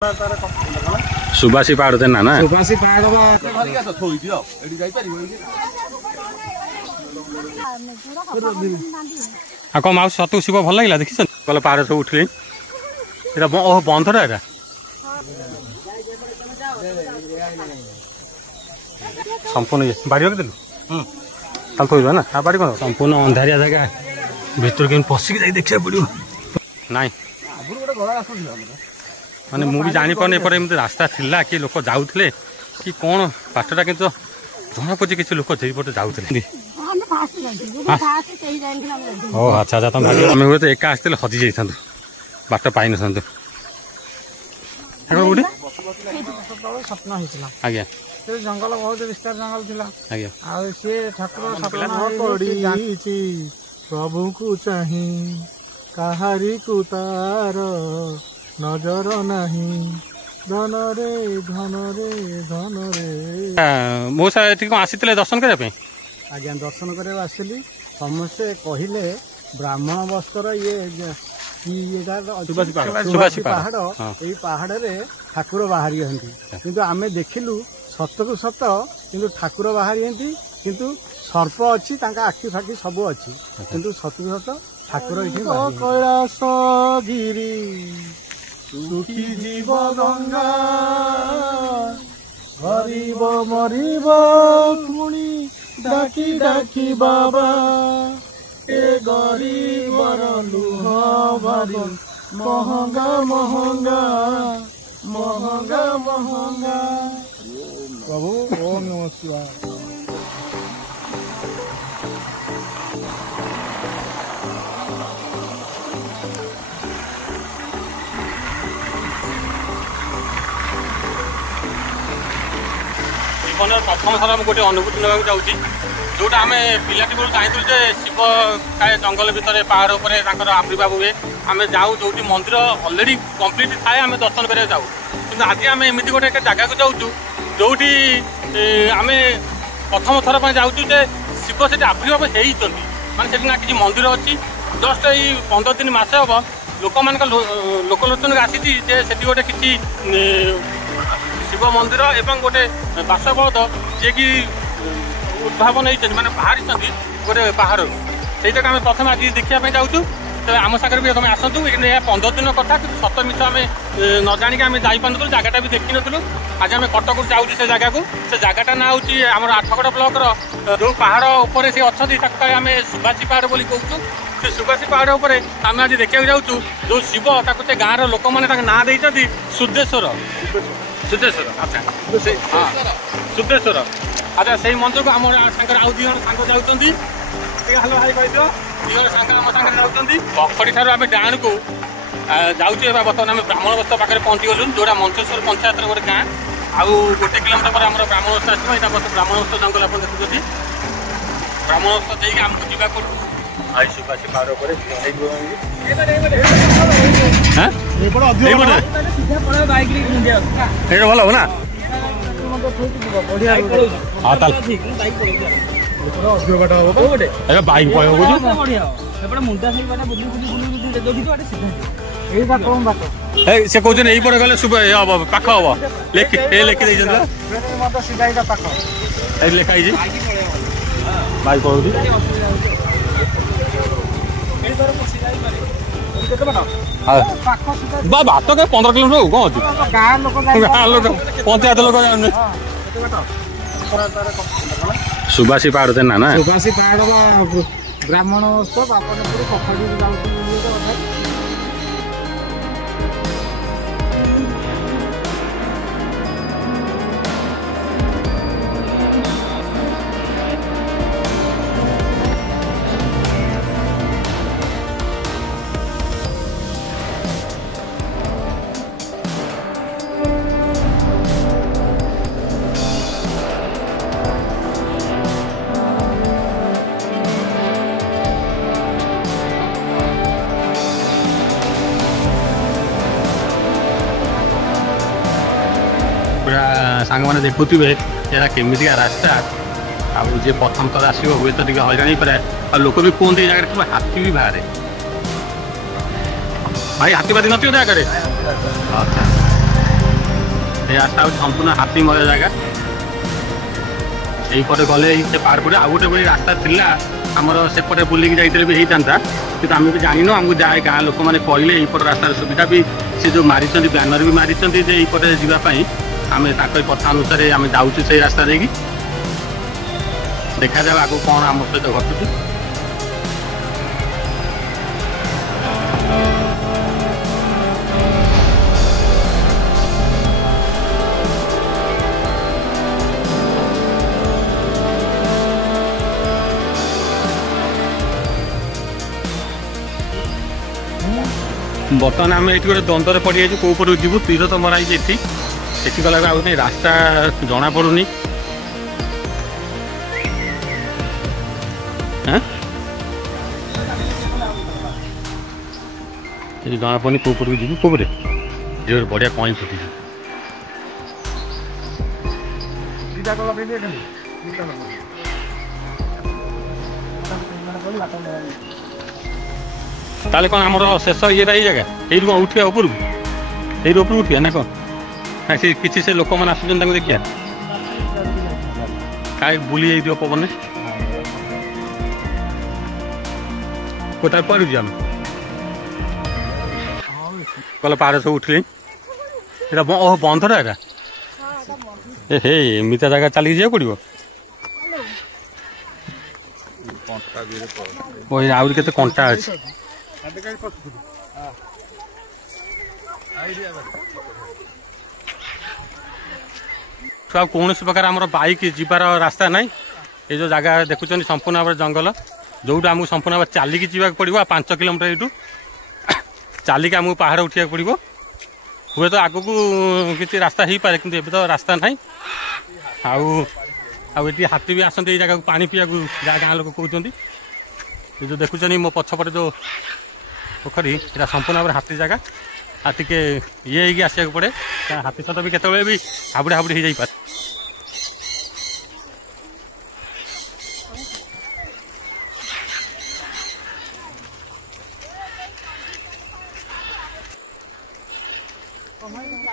सुबासी पहाड़ देना ना सुबासी पहाड़ कौन माउस सतु शिव भल लगे देखी कल पहाड़ सब उठे बंधटा एटा संपूर्ण बाड़ी रखिदेलु कल थोड़ा ना आ बाड़ी कौन संपूर्ण अंधारिया जगह भीतर के पशिक जाए देखा पड़ो नाई माने मुझे जापर एमती रास्ता थिला कि लोक जाऊे कि कौन बाटटा कि जना पड़े किसी लोक जेपटे जाऊे ओ अच्छा अच्छा तुम आम हुए तो एका आसते हजि जाता बाट पाई न स्वप्न आज्ञा जंगल बहुत विस्तार जंगल आज्ञा ठाकुर प्रभु को चाही काहारी को तार नजर नहीं धन रे धन रे धन रे मौसा ये आसी दर्शन करने आज्ञा दर्शन करने आसली समस्ते कहले ब्राह्मण वस्त्र ये सुबासी पहाड़ ये पहाड़ रे ठाकुर बाहरी किंतु आमे देखिलु सत को सत किंतु ठाकुर बाहरी किंतु सर्प अच्छी आखि फाखि सब अच्छी किंतु सत को सत ठाकुर कैलास गिरी सुखी जीव गंगा हरिब मरिब पुणी डाकी डाकी बाबा ए गरीबर लुह भारी महंगा महंगा महंगा महंगा प्रभु ओम नमः शिवाय प्रथम थर गोटे अनुभूति ना चाहूँगी जोटा आम पिलाटी बेलू चाहूँ जे शिव काय जंगल भितर पहाड़ उपर आविर्भाव हुए आम जाऊँ जो मंदिर अलरेडी कम्प्लीट थाए आम दर्शन करा जाऊँ कि आज आम एमती गोटे जगह को जाऊँ जो आम प्रथम थर पर जाऊँ जे शिव से आविर्भाव होती मानते ना किसी मंदिर अच्छी जस्ट यही 15 दिन मस हम लोक मान लोकलोचन आसी गोटे किसी शिव मंदिर एवं गोटे बासबद जे कि उद्भावन होती मैंने बाहरी गोटे पहाड़ से आम प्रथम आज देखा जाऊँ तेज आम सागर भी तुम आसतु ये 15 दिन कथा कि सत मिश आम न जाणी आम जापार जगटा भी देखी नु आज आम कटक जाऊँ से जगह को से जगटा ना हूँ आम आठगड़ ब्लॉक जो पहाड़ उपर से अच्छा आम सुबासी पहाड़ बोली कहूँ से सुबासी पहाड़ उपर आम आज देखा जाऊँ जो शिव से गाँव लोक मैंने ना देती सुदेश्वर सुदेश्वर अच्छा हाँ सुदेश्वर अच्छा से मंदिर को आम सागर आउ दी जन सांग जाऊँगी हेलो भाई कह दियो दी जन आम सागर जाऊँगी बखड़ी ठार आम डाण को जाऊँ बर्तमान आम ब्राह्मण बस्तर पाखे पहुँची गलु जोड़ा मंचेश्वर पंचायत गोटे गाँ आउ गोटे किलोमीटर पर आम ब्राह्मण बस्तर आसो यहाँ बस ब्राह्मण बस्तर जंगल आप देखुଛନ୍ତି ब्राह्मण बस्तर देखिए आमको जावा पड़ू आई सुबासी पहाड़ पर भल हो ना बाइक से कौन यही पड़े गले पाख हम लिखी लिखाई बाइक बात के 15 किलोमीटर कौन अच्छी गाँव लोक पंचायत लोक सुबासी पहाड़ देना ना सुबासी पहाड़ ब्राह्मण बापनपुर पखड़ी सांग मैंने देखुवे केमिका रास्ता आउ जे प्रथम थर आसो हुए तो हईराण पाए आ लोक भी कहते जगह हाथी भी बाहर भाई हाथी बाती नथियो जगह अच्छा এই রাস্তা হচ্ছে সম্পূর্ণ হাতিময় জায়গা। এইপଟେ ଗଲେ ସେ ପାର ପଟେ ଆଉ ଗୋଟେ ବି ରାସ୍ତା ଥିଲା ଆମର ସେପଟେ ବୁଲିକି ଯାଇଥିଲେ ବି ହେଇଥାନ୍ତା, କିନ୍ତୁ ଆମେ ବି ଜାଣିନୁ। ଆମକୁ ଯାଏ ଗାଁ ଲୋକମାନେ କହିଲେ ଏଇପଟ ରାସ୍ତାର ସୁବିଧା ବି ସେ ଯେଉଁ ମାରିଛନ୍ତି ବ୍ୟାନର ବି ମାରିଛନ୍ତି ଯେ ଏଇପଟେ ଯିବା ପାଇଁ। ଆମେ ତାଙ୍କ କଥା ଅନୁସାରେ ଆମେ ଯାଉଛୁ ସେଇ ରାସ୍ତା ଦେଇକି। ଦେଖାଯାଉ ଆଗକୁ କ'ଣ ଆମ ସହିତ ଘଟୁଛି। ବର୍ତ୍ତମାନ ଆମେ ଏଠି ଗୋଟେ ଦ୍ୱନ୍ଦ୍ୱରେ ପଡ଼ିଯାଇଛୁ କେଉଁ ପଟକୁ ଯିବୁ। ତୀର ତ ମରା ହେଇଛି ଏଠି ଗଲାକୁ ଆଉ ନାହିଁ, ରାସ୍ତା ଜଣାପଡ଼ୁନି। ଏଠି ଜଣାପଡ଼ୁନି କେଉଁ ପଟକୁ ଯିବୁ। କେଉଁପଟେ ଏ ଗୋଟେ ବଢ଼ିଆ କଇଁ ଫୁଟିଛି। ତାହେଲେ କ'ଣ ଆମର ଶେଷ ଇଏଟା ଏଇ ଜାଗା? ଏଇଠୁ କ'ଣ ଉଠିବା ଉପରକୁ? ଏଇଠୁ ଉପରକୁ ଉଠିବା ନା କ'ଣ? ନା ସେ କିଛି ସେ ଲୋକମାନେ ଆସୁଛନ୍ତି ତାଙ୍କୁ ଦେଖିବା? କାହିଁ ବୁଲି ଯାଇଥିବ ପବନରେ। କୋথায় ପଡ଼ୁଛି ଆମେ ଗଲେ ପାହାଡ଼ ସବୁ ଉଠିଲେ। ଏଇଟା ବନ୍ଧଟା ଏଇଟା? ଏ ହେ ଏମିତିଆ ଜାଗା ଚାଲିକି ଯିବାକୁ ପଡ଼ିବ। ଆହୁରି କେତେ କଣ୍ଟା ଅଛି। ଆଉ କୌଣସି ପ୍ରକାର ଆମର ବାଇକ୍ ଯିବାର ରାସ୍ତା ନାହିଁ। ଏ ଯେଉଁ ଜାଗା ଦେଖୁଛନ୍ତି ସମ୍ପୂର୍ଣ୍ଣ ଭାବରେ ଜଙ୍ଗଲ, ଯେଉଁଠୁ ଆମକୁ ସମ୍ପୂର୍ଣ୍ଣ ଭାବରେ ଚାଲିକି ଯିବାକୁ ପଡ଼ିବ। 5 କିଲୋମିଟର ଏଇଠୁ ଚାଲିକି ଆମକୁ ପାହାଡ଼ ଉଠିବାକୁ ପଡ଼ିବ। ହୁଏତ ଆଗକୁ କିଛି ରାସ୍ତା ହେଇପାରେ, କିନ୍ତୁ ଏବେ ତ ରାସ୍ତା ନାହିଁ। ଆଉ ଏଠି ହାତୀ ବି ଆସନ୍ତି ଏଇ ଜାଗାକୁ ପାଣି ପିଇବାକୁ, ଯାହା ଗାଁ ଲୋକ କହୁଛନ୍ତି। ଏ ଯେଉଁ ଦେଖୁଛନ୍ତି ମୋ ପଛପଟେ ଯେଉଁ ପୋଖରୀ, ଏଇଟା ସମ୍ପୂର୍ଣ୍ଣ ଭାବରେ ହାତୀ ଜାଗା। ଆଉ ଟିକେ ଇଏ ହେଇକି ଆସିବାକୁ ପଡ଼େ, ହାତୀ ସହିତ ବି କେତେବେଳେ ବି ହାବୁଡ଼ା ହାବୁଡ଼ି ହେଇଯାଇପାରେ।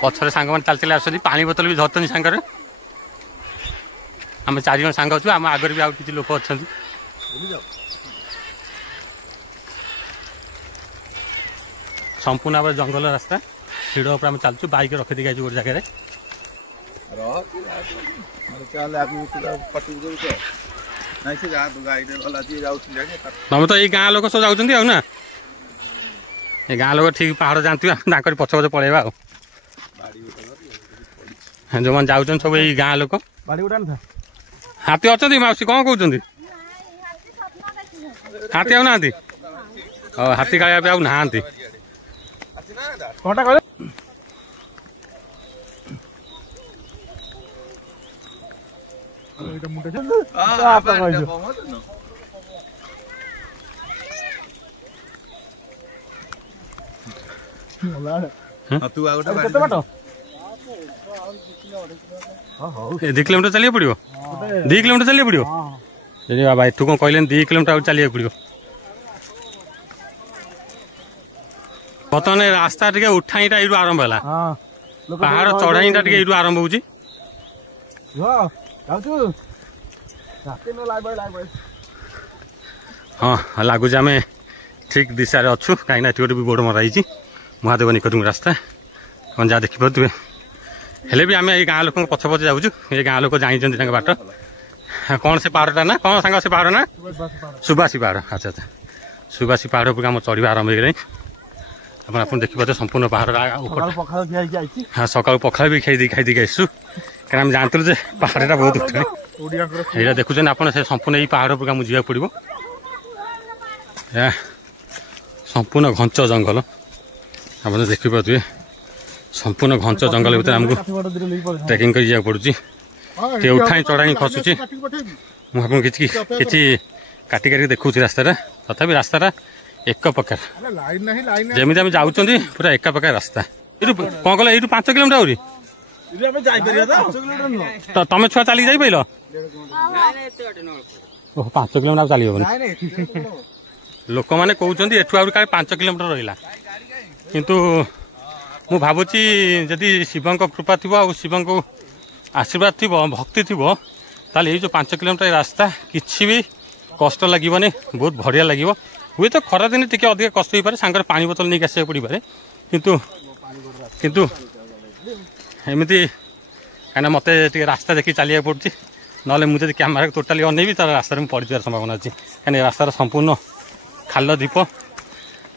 ପଛରେ ସାଙ୍ଗମାନେ ଚାଲି ଚାଲି ଆସୁଛନ୍ତି, ପାଣି ବୋତଲ ବି ଧରୁଛନ୍ତି ସାଙ୍ଗରେ। ଆମେ 4 ଜଣ ସାଙ୍ଗ ଅଛୁ, ଆମ ଆଗରେ ବି ଆଉ କିଛି ଲୋକ ଅଛନ୍ତି। ସମ୍ପୂର୍ଣ୍ଣ ଭାବରେ ଜଙ୍ଗଲ ରାସ୍ତା, ଭିଡ଼ ଉପରେ ଆମେ ଚାଲୁଛୁ। ବାଇକ୍ ରଖିଦେଇକି ଆସିଛୁ ଗୋଟେ ଜାଗାରେ। ତମେ ତ ଏଇ ଗାଁ ଲୋକ ସବୁ ଯାଉଛନ୍ତି ଆଉ ନା? ଏ ଗାଁ ଲୋକ ଠିକ ପାହାଡ଼ ଯାଆନ୍ତି, ତାଙ୍କରି ପଛ ପଛ ପଳେଇବା ଆଉ। ଯେଉଁମାନେ ଯାଉଛନ୍ତି ସବୁ ଏଇ ଗାଁ ଲୋକ। ହାତୀ ଅଛନ୍ତି ମାଉସୀ? କ'ଣ କହୁଛନ୍ତି? ହାତୀ ଆଉ ନାହାନ୍ତି? ହାତୀ ଖାଇବା ପାଇଁ ଆଉ ନାହାନ୍ତି। ଦି କିଲୋମିଟର ଚାଲିବାକୁ ପଡ଼ିବ? 2 କିଲୋମିଟର ଚାଲିବାକୁ ପଡ଼ିବ? ବାବା ଏଠୁ କ'ଣ କହିଲେନି 2 କିଲୋମିଟର ଆଉ ଚାଲିବାକୁ ପଡ଼ିବ। ବର୍ତ୍ତମାନ ରାସ୍ତା ଟିକେ ଉଠାଇଟା ଏଇଠୁ ଆରମ୍ଭ ହେଲା, ପାହାଡ଼ ଚଢ଼ାଇଟା ଟିକେ ଏଇଠୁ ଆରମ୍ଭ ହଉଛି। ହଁ ଲାଗୁଛି ଆମେ ଠିକ ଦିଶାରେ ଅଛୁ, କାହିଁକିନା ଏଠି ଗୋଟେ ବି ବୋର୍ଡ ମରା ହେଇଛି ମହାଦେବ ନିକଟକୁ ରାସ୍ତା, କ'ଣ ଯାହା ଦେଖିପାରୁଥିବେ। ହେଲେ ବି ଆମେ ଏଇ ଗାଁ ଲୋକଙ୍କ ପଛ ପଛେ ଯାଉଛୁ। ଏ ଗାଁ ଲୋକ ଜାଣିଛନ୍ତି ତାଙ୍କ ବାଟ। କ'ଣ ସେ ପାହାଡ଼ଟା ନା କ'ଣ ସାଙ୍ଗ? ସେ ପାହାଡ଼ ନା ସୁବାସୀ ପାହାଡ଼। ଆଚ୍ଛା ଆଚ୍ଛା, ସୁବାସୀ ପାହାଡ଼ ଉପରକୁ ଆମ ଚଢ଼ିବା ଆରମ୍ଭ ହେଇଗଲାଣି। ଆପଣ ଦେଖିପାରୁଥିବେ ସମ୍ପୂର୍ଣ୍ଣ ପାହାଡ଼। ହଁ ସକାଳୁ ପଖାଳ ବି ଖାଇ ଦେଇକି ଆସିଛୁ, କାରଣ ଆମେ ଜାଣିଥିଲୁ ଯେ ପାହାଡ଼ଟା ବହୁତ ଉଠିଲେ। ଏଇଟା ଦେଖୁଛନ୍ତି ଆପଣ, ସେ ସମ୍ପୂର୍ଣ୍ଣ ଏଇ ପାହାଡ଼ ଉପରକୁ ଆମକୁ ଯିବାକୁ ପଡ଼ିବ। ସମ୍ପୂର୍ଣ୍ଣ ଘଞ୍ଚ ଜଙ୍ଗଲ, ଆପଣ ଦେଖିପାରୁଥିବେ। ସମ୍ପୂର୍ଣ୍ଣ ଘଞ୍ଚ ଜଙ୍ଗଲ ଭିତରେ ଆମକୁ ଟ୍ରେକିଂ କରି ଯିବାକୁ ପଡ଼ୁଛି। ଟିକେ ଉଠାଇ ଚଢ଼ାଇ ଖସୁଛି। ମୁଁ ଆପଣଙ୍କୁ କିଛି କାଟି ଦେଖାଉଛି ରାସ୍ତାଟା। ତଥାପି ରାସ୍ତାଟା ଏକ ପ୍ରକାର, ଯେମିତି ଆମେ ଯାଉଛନ୍ତି ପୁରା ଏକ ପ୍ରକାର ରାସ୍ତା। ଏଇଠୁ କ'ଣ କଲେ? ଏଇଠୁ 5 କିଲୋମିଟର ଆହୁରି ତମେ ଛୁଆ ଚାଲିକି ଯାଇପାରିଲ? ଓହୋ 5 କିଲୋମିଟର ଚାଲି ହବନି। ଲୋକମାନେ କହୁଛନ୍ତି ଏଠୁ ଆହୁରି କାଳେ 5 କିଲୋମିଟର ରହିଲା, କିନ୍ତୁ ମୁଁ ଭାବୁଛି ଯଦି ଶିବଙ୍କ କୃପା ଥିବ ଆଉ ଶିବଙ୍କ ଆଶୀର୍ବାଦ ଥିବ ଭକ୍ତି ଥିବ ତାହେଲେ ଏଇ ଯେଉଁ 5 କିଲୋମିଟର ରାସ୍ତା କିଛି ବି କଷ୍ଟ ଲାଗିବନି, ବହୁତ ବଢ଼ିଆ ଲାଗିବ। ହୁଏତ ଖରାଦିନେ ଟିକେ ଅଧିକ କଷ୍ଟ ହେଇପାରେ, ସାଙ୍ଗରେ ପାଣି ବୋତଲ ନେଇକି ଆସିବାକୁ ପଡ଼ିପାରେ, କିନ୍ତୁ କିନ୍ତୁ ଏମିତି କାହିଁକିନା ମୋତେ ଟିକେ ରାସ୍ତା ଦେଖି ଚାଲିବାକୁ ପଡ଼ୁଛି, ନହେଲେ ମୁଁ ଯଦି କ୍ୟାମେରା ଟୋଟାଲି ଅନେଇବି ତାହେଲେ ରାସ୍ତାରେ ମୁଁ ପଡ଼ିଯିବାର ସମ୍ଭାବନା ଅଛି। କାହିଁକିନା ରାସ୍ତାର ସମ୍ପୂର୍ଣ୍ଣ ଖାଲ ଢିପ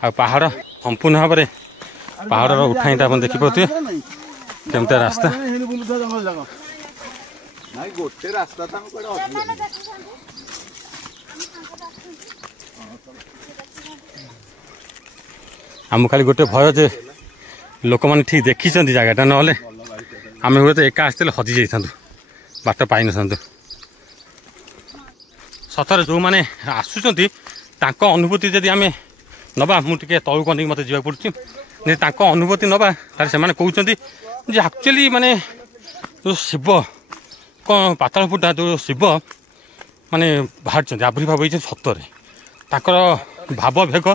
ଆଉ ପାହାଡ଼, ସମ୍ପୂର୍ଣ୍ଣ ଭାବରେ ପାହାଡ଼ର ଉଠାଇଟା ଆପଣ ଦେଖିପାରୁଥିବେ କେମିତିଆ ରାସ୍ତା। ଆମକୁ ଖାଲି ଗୋଟେ ଭୟ ଯେ ଲୋକମାନେ ଠିକ୍ ଦେଖିଛନ୍ତି ଜାଗାଟା, ନହେଲେ ଆମେ ହୁଏତ ଏକା ଆସିଥିଲେ ହଜି ଯାଇଥାନ୍ତୁ, ବାଟ ପାଇନଥାନ୍ତୁ। ସତରେ ଯେଉଁମାନେ ଆସୁଛନ୍ତି ତାଙ୍କ ଅନୁଭୂତି ଯଦି ଆମେ ନେବା, ମୁଁ ଟିକେ ତଳକୁ ଅନେଇକି ମୋତେ ଯିବାକୁ ପଡ଼ୁଛି, ଯଦି ତାଙ୍କ ଅନୁଭୂତି ନେବା ତାହେଲେ ସେମାନେ କହୁଛନ୍ତି ଯେ ଆକ୍ଚୁଆଲି ମାନେ ଯେଉଁ ଶିବ କ'ଣ ପାତାଳ ଫୁଟା ଯେଉଁ ଶିବ ମାନେ ବାହାରିଛନ୍ତି, ଆବିର୍ଭାବ ହେଇଛନ୍ତି ସତରେ, ତାଙ୍କର ଭାବବେଗ,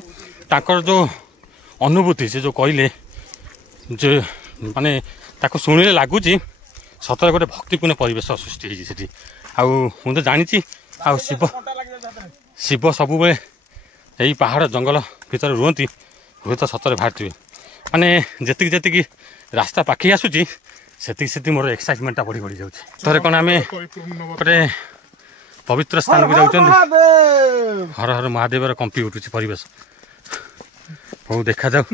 ତାଙ୍କର ଯେଉଁ ଅନୁଭୂତି, ସେ ଯେଉଁ କହିଲେ ଯେ ମାନେ ତାକୁ ଶୁଣିଲେ ଲାଗୁଛି ସତରେ ଗୋଟେ ଭକ୍ତିପୂର୍ଣ୍ଣ ପରିବେଶ ସୃଷ୍ଟି ହେଇଛି ସେଠି। ଆଉ ମୁଁ ତ ଜାଣିଛି ଆଉ ଶିବ ସବୁବେଳେ ଏଇ ପାହାଡ଼ ଜଙ୍ଗଲ ଭିତରେ ରୁହନ୍ତି, ହୁଏତ ସତରେ ବାହାରିଥିବେ। ମାନେ ଯେତିକି ରାସ୍ତା ପାଖେଇ ଆସୁଛି ସେତିକି ମୋର ଏକ୍ସାଇଟମେଣ୍ଟଟା ବଢ଼ି ଯାଉଛି। ଥରେ କ'ଣ ଆମେ ଗୋଟେ ପବିତ୍ର ସ୍ଥାନକୁ ଯାଉଛନ୍ତି, ହର ହର ମହାଦେବର କମ୍ପି ଉଠୁଛି ପରିବେଶ। ହଉ ଦେଖାଯାଉ,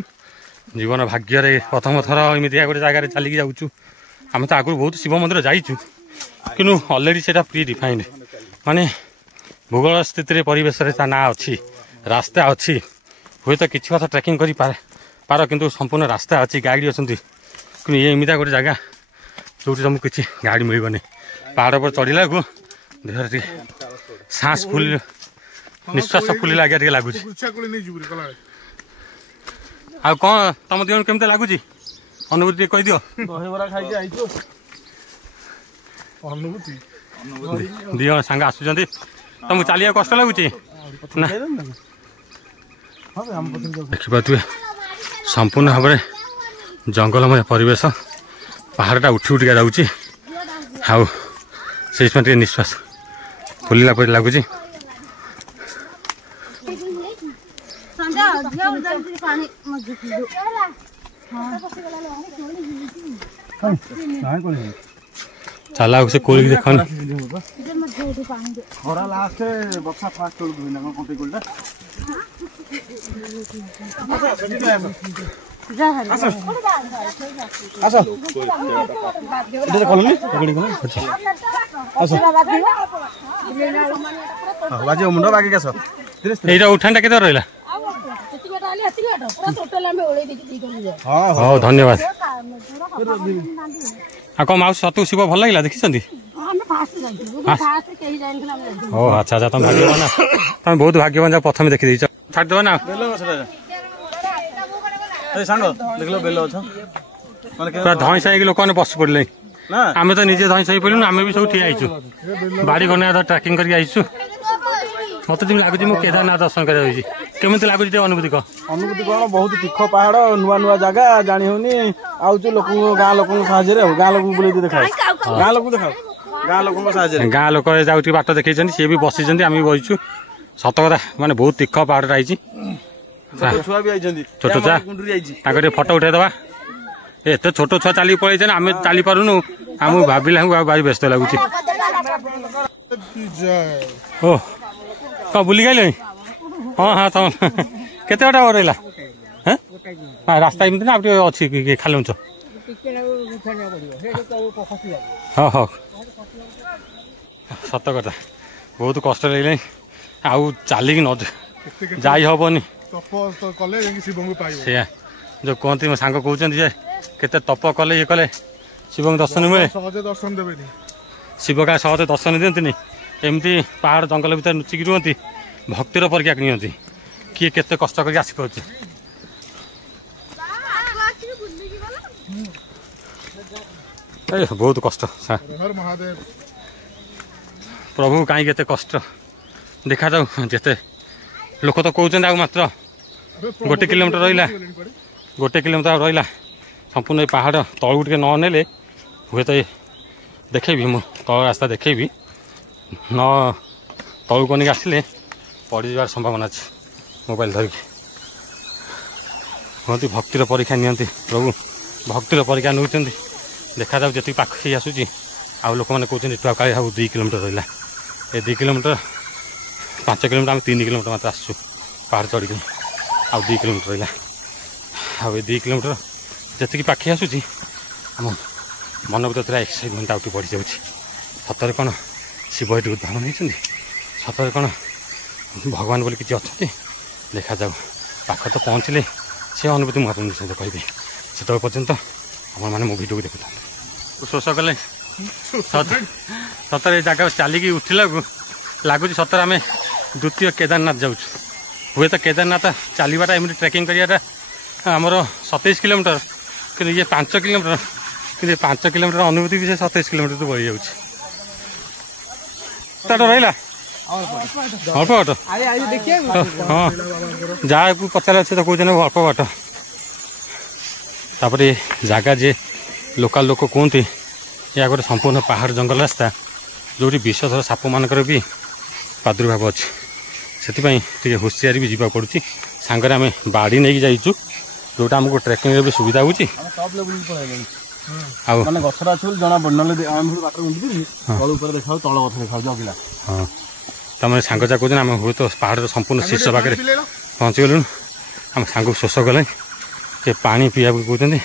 ଜୀବନ ଭାଗ୍ୟରେ ପ୍ରଥମ ଥର ଏମିତିଆ ଗୋଟେ ଜାଗାରେ ଚାଲିକି ଯାଉଛୁ। ଆମେ ତ ଆଗରୁ ବହୁତ ଶିବ ମନ୍ଦିର ଯାଇଛୁ, କିନ୍ତୁ ଅଲରେଡ଼ି ସେଇଟା ପ୍ରି ଡିଫାଇନ୍ଡ, ମାନେ ଭୂଗୋଳ ସ୍ଥିତିରେ ପରିବେଶରେ ତା ନାଁ ଅଛି, ରାସ୍ତା ଅଛି, ହୁଏତ କିଛି କଥା ଟ୍ରେକିଂ କରିପାର, କିନ୍ତୁ ସମ୍ପୂର୍ଣ୍ଣ ରାସ୍ତା ଅଛି, ଗାଇଡ଼ ଅଛନ୍ତି। କିନ୍ତୁ ଇଏ ଏମିତିଆ ଗୋଟେ ଜାଗା ଯେଉଁଠି ତୁମକୁ କିଛି ଗାଇଡ଼ ମିଳିବନି। ପାହାଡ଼ ଉପରେ ଚଢ଼ିଲା ବେଳକୁ ଦେହରେ ଟିକେ ଶ୍ୱାସ ନିଶ୍ୱାସ ଫୁଲିଲା ଆଜ୍ଞା ଟିକେ ଲାଗୁଛି। ଆଉ କ'ଣ ତମ ଦିନ କେମିତି ଲାଗୁଛି ଅନୁଭୂତି ଟିକେ କହିଦିଅ। ଦହିବରା ଖାଇକି ଆଇଛୁ, ଅନୁଭୂତି ଦି ଜଣ ସାଙ୍ଗ ଆସୁଛନ୍ତି, ତମକୁ ଚାଲିବାକୁ କଷ୍ଟ ଲାଗୁଛି ନା? ଦେଖିପାରୁଥିବେ ସମ୍ପୂର୍ଣ୍ଣ ଭାବରେ ଜଙ୍ଗଲମୟ ପରିବେଶ, ପାହାଡ଼ଟା ଉଠି ଉଠିକା ଯାଉଛି, ଆଉ ସେଇଥିପାଇଁ ଟିକେ ନିଶ୍ୱାସ ଫୁଲିଲା ପରି ଲାଗୁଛି। ଚାଲ ଆଉ ସେ କୋଳିକି ଦେଖନି। ଖରା ଲାଷ୍ଟ ବର୍ଷା ଫାଷ୍ଟ ବେଳକୁ ହୁଏ ନା କ'ଣ କଣ୍ଟେଇ କୋଳିଟା? ମୁଣ୍ଡ ବାଗିକି ଆସ। ଏଇଟା ଉଠାଣଟା କେତେ ରହିଲା? ହଉ ଧନ୍ୟବାଦ। ଆଉ କ'ଣ ମାଉସୀ ସତକୁ ଶିବ ଭଲ ଲାଗିଲା ଦେଖିଛନ୍ତି? ହଉ ଆଚ୍ଛା ଆଚ୍ଛା, ତମେ ଭାଗ୍ୟବାନ, ତମେ ବହୁତ ଭାଗ୍ୟବାନ ଯାହା ପ୍ରଥମେ ଦେଖିଦେଇଛ। ଛାଡ଼ିଦେବ ନା ପୁରା ଧଇଁ ସାଇକି ଲୋକମାନେ ବସି ପଡ଼ିଲେ। ଆମେ ତ ନିଜେ ଧଇଁ ସାଇ ପଡ଼ିଲୁନି, ଆମେ ବି ସବୁ ଠିଆ ହେଇଛୁ, ବାଡ଼ି ଗନା ଟ୍ରାକିଂ କରିକି ଆସିଛୁ। ମତେ ଯେମିତି ଲାଗୁଛି ମୁଁ କେଦାରନାଥ ଦର୍ଶନ କରିବାକୁ ଯାଇଛି। କେମିତି ଲାଗୁଛି ଟିକେ ଅନୁଭୂତି କହ। ଅନୁଭୂତି କ'ଣ, ବହୁତ ତୀଖ ପାହାଡ଼, ନୂଆ ନୂଆ ଜାଗା, ଜାଣି ହଉନି। ଆଉଛୁ ଲୋକଙ୍କୁ, ଗାଁ ଲୋକଙ୍କ ସାହାଯ୍ୟରେ, ଆଉ ଗାଁ ଲୋକଙ୍କୁ ବୁଲେଇ ଦେଖାଉ, ଗାଁ ଲୋକଙ୍କୁ ଦେଖାଉ, ଗାଁ ଲୋକଙ୍କ ସାହାଯ୍ୟରେ। ଗାଁ ଲୋକ ଯାଉଛି ବାଟ ଦେଖେଇଛନ୍ତି, ସିଏ ବି ବସିଛନ୍ତି, ଆମେ ବି ବସିଛୁ। ସତ କଥା, ମାନେ ବହୁତ ତୀଖ ପାହାଡ଼ଟା ହେଇଛି। ଛୁଆ ବି ଆଇଛନ୍ତି, ଛୋଟ ଛୁଆ, ତାଙ୍କ ଟିକେ ଫଟୋ ଉଠେଇଦବା। ଏତେ ଛୋଟ ଛୁଆ ଚାଲିକି ପଳେଇଛନ୍ତି, ଆମେ ଚାଲି ପାରୁନୁ, ଆମକୁ ଭାବିଲା ଆଉ ଭାରି ବ୍ୟସ୍ତ ଲାଗୁଛି। ଓ କ'ଣ ବୁଲି ଗାଇଲେଣି? ହଁ ହଁ, ତମ କେତେ ବାଟ ରହିଲା? ରାସ୍ତା ଏମିତି ନା ଆଉ ଟିକେ ଅଛି ଖାଲି ଉଞ୍ଚ? ହଁ ହଉ, ସତ କଥା ବହୁତ କଷ୍ଟ ଲାଗିଲାଣି, ଆଉ ଚାଲିକି ନ ଯାଇ ହବନି। ସେଇଆ ଯୋଉ କୁହନ୍ତି, ମୋ ସାଙ୍ଗ କହୁଛନ୍ତି ଯେ କେତେ ତପ କଲେ ଇଏ କଲେ ଶିବଙ୍କୁ ଦର୍ଶନ ମିଳେ। ଶିବ କାହା ସହଜେ ଦର୍ଶନ ଦିଅନ୍ତିନି, ଏମିତି ପାହାଡ଼ ଜଙ୍ଗଲ ଭିତରେ ଲୁଚିକି ରୁହନ୍ତି, ଭକ୍ତିର ପରୀକ୍ଷା ନିଅନ୍ତି, କିଏ କେତେ କଷ୍ଟ କରିକି ଆସିପାରୁଛି। ବହୁତ କଷ୍ଟ ପ୍ରଭୁ, କାହିଁକି ଏତେ କଷ୍ଟ ଦେଖାଯାଉ। ଯେତେ ଲୋକ ତ କହୁଛନ୍ତି ଆଉ ମାତ୍ର 1 କିଲୋମିଟର ରହିଲା, 1 କିଲୋମିଟର ରହିଲା, संपूर्ण पहाड़ तलू टे नने हुए तो देखेबी मु तल रास्ता देखेबी न तलू को नहीं आसिले पड़ जावार संभावना अच्छे मोबाइल धरिकी कहते भक्तिर परीक्षा नियंती प्रभु भक्तिर परीक्षा नौ देखा जाऊ जी पाख आसूँ आउ लोक मैंने कहते काले 2 किलोमीटर रहा ये 2 किलोमीटर 5 किलोमीटर आम 3 किलोमीटर मात्र आसू पहाड़ चढ़ के आउ 2 किलोमीटर रहा आउ 2 किलोमीटर जी पाखे आसूँ आम मन भर एक्साइटमेंट आउट बढ़ी जाऊँगी सतरे कौन शिव ये उद्भावन होती सतरे कौन भगवान बोली किसी अच्छा देखा जाऊ पाख तो पहुँचले से अनुभूति मुझे निश्चित कहि से पर्यंत आपने मो भिडियो देखुता शोष कले सतरे जगह चलिकी उठला लगुच सतरे आम द्वितीय केदारनाथ जाऊँ हुए तो केदारनाथ चलवाटा एमती ट्रेकिंग कराटा आमर 27 किलोमीटर कि ये 5 किलोमीटर कि 5 किलोमीटर अनुभूति भी से 27 किलोमीटर तो बढ़ी जाऊँ रहा अल्प बाट हाँ जहाँ को पचार अच्छे तो कौन अल्प बाट तापर जगह जे लोकल लोक कहते या गोटे संपूर्ण पहाड़ जंगल रास्ता जो विषधर साप मानकर भी प्रादुर्भाव अच्छे से होशियारी भी जावाक पड़ुची सांगरे आम बाड़ी नहीं जाइचु जोटा आमको ट्रेकिंग भी सुविधा होची माने गछरा छ जना पड़ना आम बाटर तल ऊपर देखा तल गछ देखा जगिला हां तमें सांग जा कहते आम हुए तो पहाड़ संपूर्ण शीर्ष पाखे पहुँची गलु आम सांग शोष गले के पानी पीवा कहते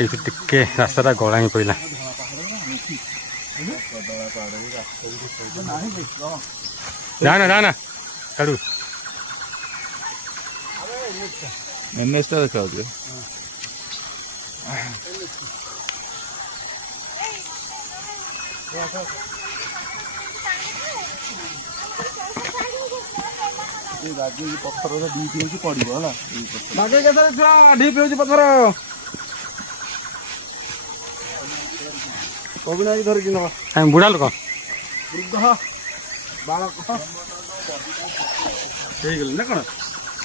ये टिके रास्ता गला ही पड़ा जाना जाना छाड़ू एनएसटा देखा पत्थर डीप हो पड़ो है डीप हो पत्थर कबिना धरिक ना बुढ़ा लोक वृद्ध बालक ना कौन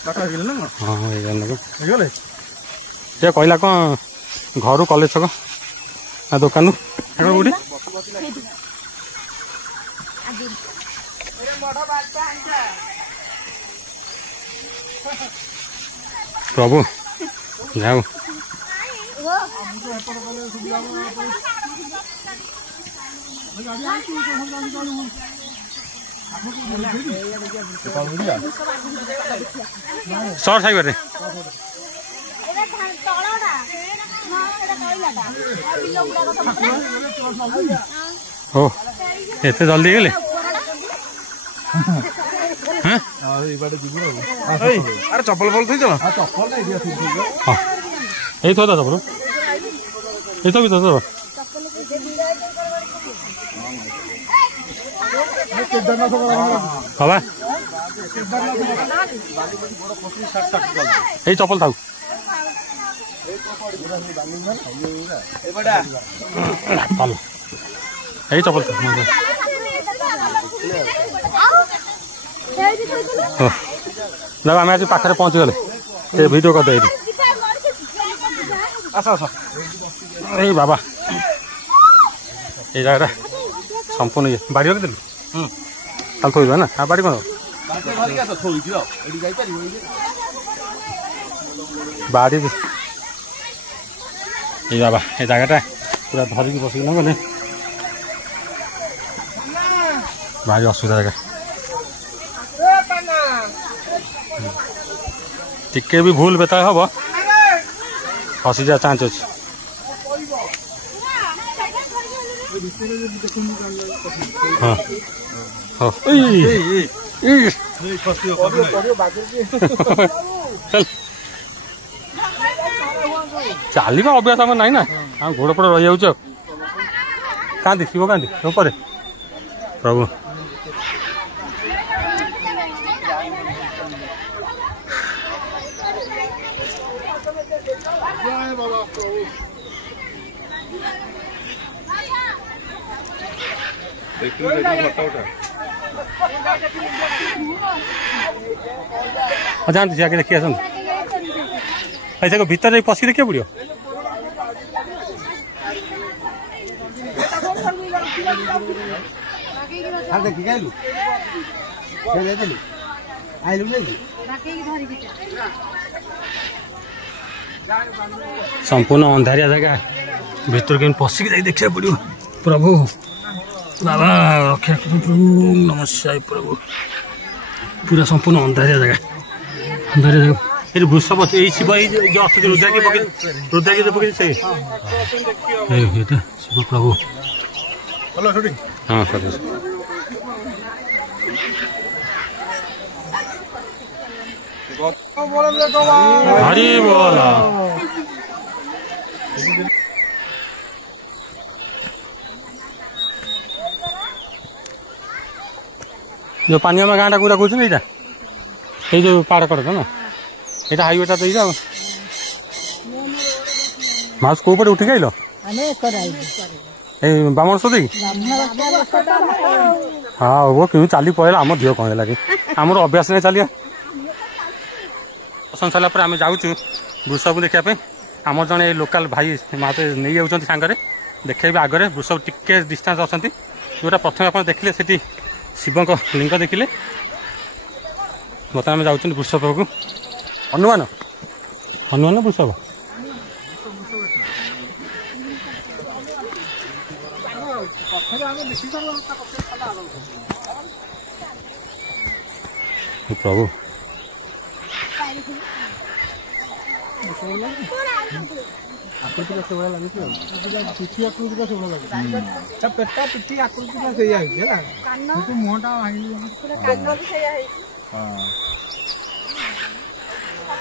बाटा ना कौन हाँ ये कहला कौन घर कॉलेज छक ना दुकान कौटी प्रभु जाऊ सर साइड हो एते जल्दी गले अरे चप्पल बोल थी चलो हाँ यही थोड़ा चप्पल ये तो भी तो हवा यही चप्पल था यही चप्पल आम आज पाखे पहुँची गले भिडियो करदे ए बाबा ये जगह संपूर्ण ये बाड़ी रखिदेलु ताल थोड़ा ना बाड़ी कौन बाड़ी ये बाबा ये जगह पूरा धरिकी बसिक न गले भारी असुविधा जगह टिके भी भूल बेता हम फसी जा चांस अच्छे हाँ हाँ चलवा अभ्यास आम ना हाँ गोड़ पड़ रही जाऊँ क्या शिव क्या ऊपर प्रभु फोटो उठा जान आगे देखिए आसन ऐसे को भीतर पशि देखिए पड़ो संपूर्ण अंधारिया जगह भीतर के पशिक जाए देखा पड़ो प्रभु बाबा रक्षा कर प्रभु नमस्कार प्रभु पूरा संपूर्ण अंधारिया जगह ये वृषभ अच्छे ये शिव ये अच्छे रुद्रागी पकड़ से शिव प्रभु हाँ सर हरी बोला जो पानिया में गाँटा कौटा कौन ये जो पहाड़ कड़ ना ये हाईवेटा तो ये माउस कौ पटे उठिक आइल बामण सो हाँ वो क्यों चली पड़ेगा आम देह कौन है कि आमर अभ्यास नहीं चलिए दर्शन सारापर आम जाऊँ वृषभ देखापी आम जड़े लोकाल भाई मत नहीं जाऊँ सांगे देखे आगे वृषभ टिके डिस्टेंस अच्छा जोटा प्रथम आप देखिले से शिव लिंग देखिले बर्तमान जाऊँ वृषभ को हनुमान हनुमान वृषभ प्रभु आकृति से बड़ा लगे पिठी आकृति से बड़ा लगे पेटा पिठी आकृति से सही है ना तो मुंहटा पूरा कान भी सही है हां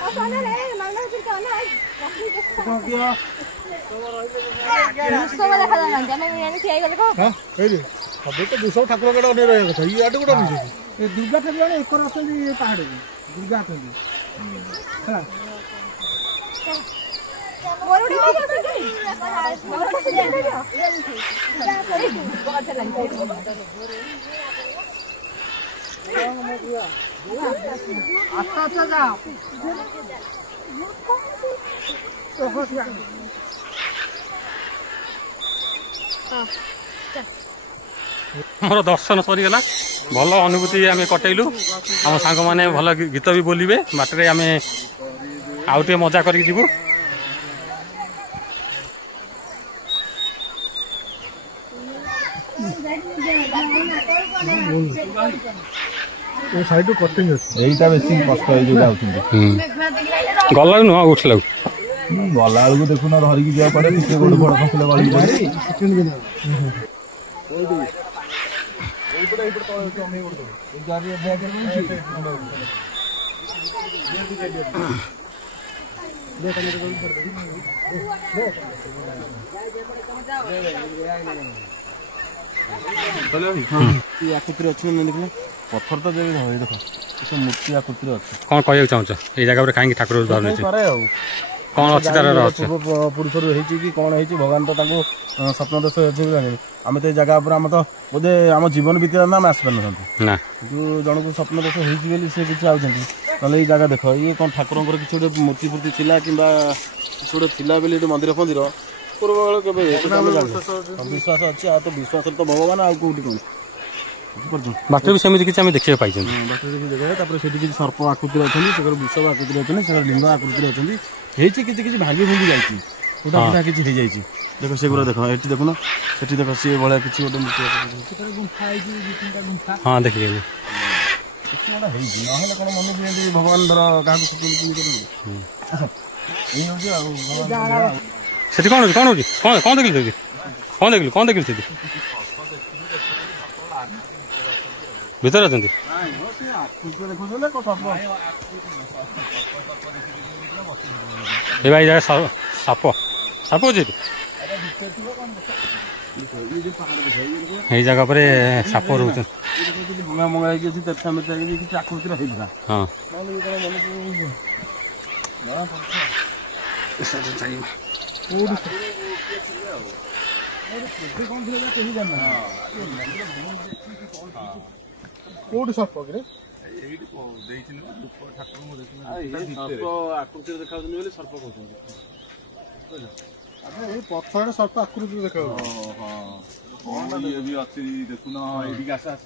सोना रे मालना फिर क्या ना तो क्या दूसरा वाला खा ना जाने मैंने क्या गले को हां ए रे अब तो दूसरा ठाकुर केडा ने रहे कथा ये आटे कोडा नहीं ए दुर्गा ठाकुर ने एक रास्ते ये पहाड़ है दुर्गा ठाकुर हां मोरडी अच्छा जाओ मोर दर्शन सरीगला भल अनुभूति आम कटेलु आम सांग मैंने भल गीत भी बोलिबे बाटे आम आउ टे मजा कर जीवु साइड कटिंग एटा बेसी कष्ट है जो जाउछिन गला न उठला गला को देखु ना धरिक जिया पड़े नीचे गोड़ बड़ खसले गली पड़े आकृति अच्छी देखिए पत्थर तो देवी देख सब मूर्ति आकृति अच्छी कौन कह चाहूँ ये जगह कहीं ठाकुर धरने कौन अच्छी तार पुरुष कि कौन है भगवान तो स्वप्न दर्श जानी आम तो जगह पर आम तो बोधे आम जीवन बीतला ना आम आसपार ना जन को स्वप्न दर्श होली सी किसी आउट ना ये जगह देख ये कौन ठाकुर किसी गोटे मूर्ति फूर्ति थी कि किसी गोटे थी मंदिर फंदिर पूर्व के विश्वास अच्छी आ तो विश्वास तो भगवान आउ कौटी कौन बाटर भी सेमती किसी देखा पाई बाटर से सर्प आकृति अच्छे वृषभ आकृति अच्छे से लिंग आकृति अच्छी किसी भांगी भूंगी जाती गोटा किसी देख से गुरा देख ये देखुन से देख सी भाया किसी गोटे हाँ देख कौन मन भगवान धर क्या से कौन कौन कौन कौन देखिल कौन देखिल कौन देखिल से भीतर अच्छा ये भाई जगह साप साप अच्छे ये जगह पर साप रोच हाँ କୋଉଠି ସର୍ପ କିରେ ଆକୃତିରେ ଦେଖାଉଛନ୍ତି ବୋଲି ସର୍ପ କହୁଛନ୍ତି। ଏଇ ପଥରରେ ସର୍ପ ଆକୃତିରେ ଦେଖାଯାଉଛି। ଇଏ ବି ଅଛି ଦେଖୁନ ଏଇଠିକି ଆସ ଆସ।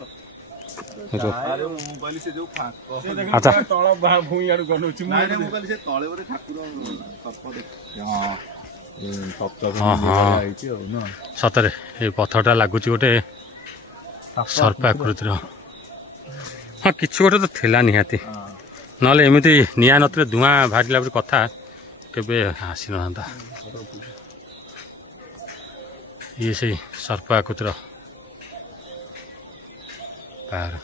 ମୁଁ କହିଲି ସେ ଯୋଉ ତଳ ଭୂଇଁ ଆଡୁ ଗନଉଛି। ମୁଁ କହିଲି ସେ ତଳେ ବୋଧେ ଠାକୁର ସର୍ପ ଦେଖ। ସତରେ ଏଇ ପଥରଟା ଲାଗୁଛି ଗୋଟେ ସର୍ପ ଆକୃତିର। ହଁ କିଛି ଗୋଟେ ତ ଥିଲା ନିହାତି, ନହେଲେ ଏମିତି ନିଆଁ ନଥିଲେ ଧୂଆଁ ବାହାରିଲା ବୋଲି କଥା କେବେ ଆସିନଥାନ୍ତା। ଇଏ ସେଇ ସର୍ପ ଆକୃତିର ପାହାଡ଼।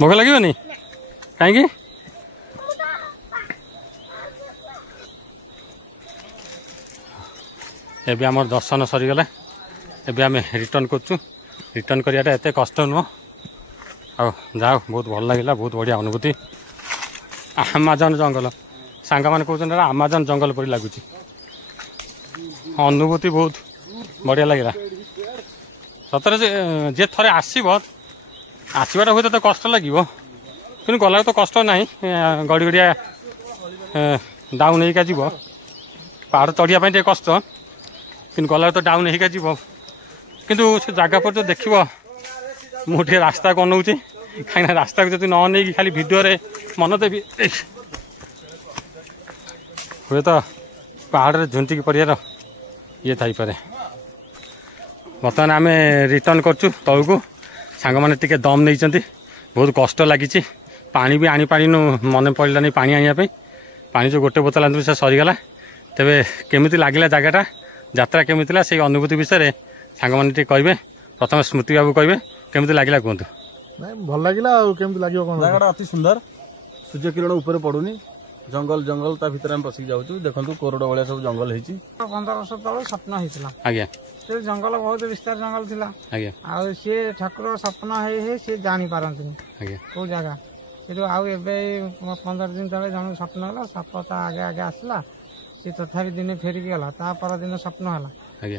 ଭୋକ ଲାଗିବନି କାହିଁକି? ଏବେ ଆମର ଦର୍ଶନ ସରିଗଲା, ଏବେ ଆମେ ରିଟର୍ନ କରୁଛୁ। ରିଟର୍ନ କରିବାଟା ଏତେ କଷ୍ଟ ନୁହଁ। ଆଉ ଯାଉ ବହୁତ ଭଲ ଲାଗିଲା, ବହୁତ ବଢ଼ିଆ ଅନୁଭୂତି। ଆମାଜନ ଜଙ୍ଗଲ, ସାଙ୍ଗମାନେ କହୁଛନ୍ତି ଏଇଟା ଆମାଜନ ଜଙ୍ଗଲ ପରି ଲାଗୁଛି। ଅନୁଭୂତି ବହୁତ ବଢ଼ିଆ ଲାଗିଲା ସତରେ। ଯେ ଥରେ ଆସିବାଟା ହୁଏତ ତ କଷ୍ଟ ଲାଗିବ, କିନ୍ତୁ ଗଲାକୁ ତ କଷ୍ଟ ନାହିଁ। ଗଡ଼ି ଗଡ଼ିଆ ଡାଉନ୍ ହେଇକା ଯିବ, ପାହାଡ଼ ଚଢ଼ିବା ପାଇଁ ଟିକେ କଷ୍ଟ, କିନ୍ତୁ ଗଲାକୁ ତ ଡାଉନ୍ ହେଇକା ଯିବ। କିନ୍ତୁ ସେ ଜାଗା ପରେ ତ ଦେଖିବ, ମୁଁ ଟିକେ ରାସ୍ତାକୁ ଅନଉଛି, କାହିଁକିନା ରାସ୍ତାକୁ ଯଦି ନ ନେଇକି ଖାଲି ଭିଡ଼ିଓରେ ମନ ଦେବି ହୁଏତ ପାହାଡ଼ରେ ଝୁଣ୍ଟିକି ପଡ଼ିବାର ଇଏ ଥାଇପାରେ। ବର୍ତ୍ତମାନ ଆମେ ରିଟର୍ନ କରୁଛୁ ତଳକୁ। ସାଙ୍ଗମାନେ ଟିକେ ଦମ୍ ନେଇଛନ୍ତି, ବହୁତ କଷ୍ଟ ଲାଗିଛି। ପାଣି ବି ଆଣିପାରିନୁ, ମନେ ପଡ଼ିଲାନି ପାଣି ଆଣିବା ପାଇଁ। ପାଣି ଯେଉଁ ଗୋଟେ ବୋତଲ ଆଣିଥିଲୁ ସେ ସରିଗଲା। ତେବେ କେମିତି ଲାଗିଲା ଜାଗାଟା, ଯାତ୍ରା କେମିତି ଥିଲା, ସେଇ ଅନୁଭୂତି ବିଷୟରେ ସାଙ୍ଗମାନେ ଟିକେ କହିବେ। ପ୍ରଥମେ ସ୍ମୃତି ବାବୁ କହିବେ, କେମିତି ଲାଗିଲା କୁହନ୍ତୁ। ନାଇଁ ଭଲ ଲାଗିଲା, ଆଉ କେମିତି ଲାଗିବ କଣ? ଜାଗାଟା ଅତି ସୁନ୍ଦର, ସୂର୍ଯ୍ୟ କିରଣ ଉପରେ ପଡୁନି, ଜଙ୍ଗଲ ତା ଭିତରେ ଆମେ ପଶିକି ଯାଉଛୁ। ଦେଖନ୍ତୁ କୋରଡ ଭଳିଆ ସବୁ ଜଙ୍ଗଲ ହେଇଛି। 15 ବର୍ଷ ତଳେ ସ୍ୱପ୍ନ ହେଇଥିଲା। ଆଜ୍ଞା, ସେ ଜଙ୍ଗଲ ବହୁତ ବିସ୍ତାର ଜଙ୍ଗଲ ଥିଲା। ଆଜ୍ଞା, ଆଉ ସିଏ ଠାକୁର ସ୍ୱପ୍ନ ହେଇ ସିଏ ଜାଣିପାରନ୍ତିନି ଆଜ୍ଞା, କୋଉ ଜାଗା। ସେଠୁ ଆଉ ଏବେ 15 ଦିନ ତଳେ ଜଣକୁ ସ୍ୱପ୍ନ ହେଲା, ସାପ ତା ଆଗେ ଆସିଲା। ସେ ତଥାପି ଦିନେ ଫେରିକି ଗଲା, ତା ପରଦିନ ସ୍ୱପ୍ନ ହେଲା।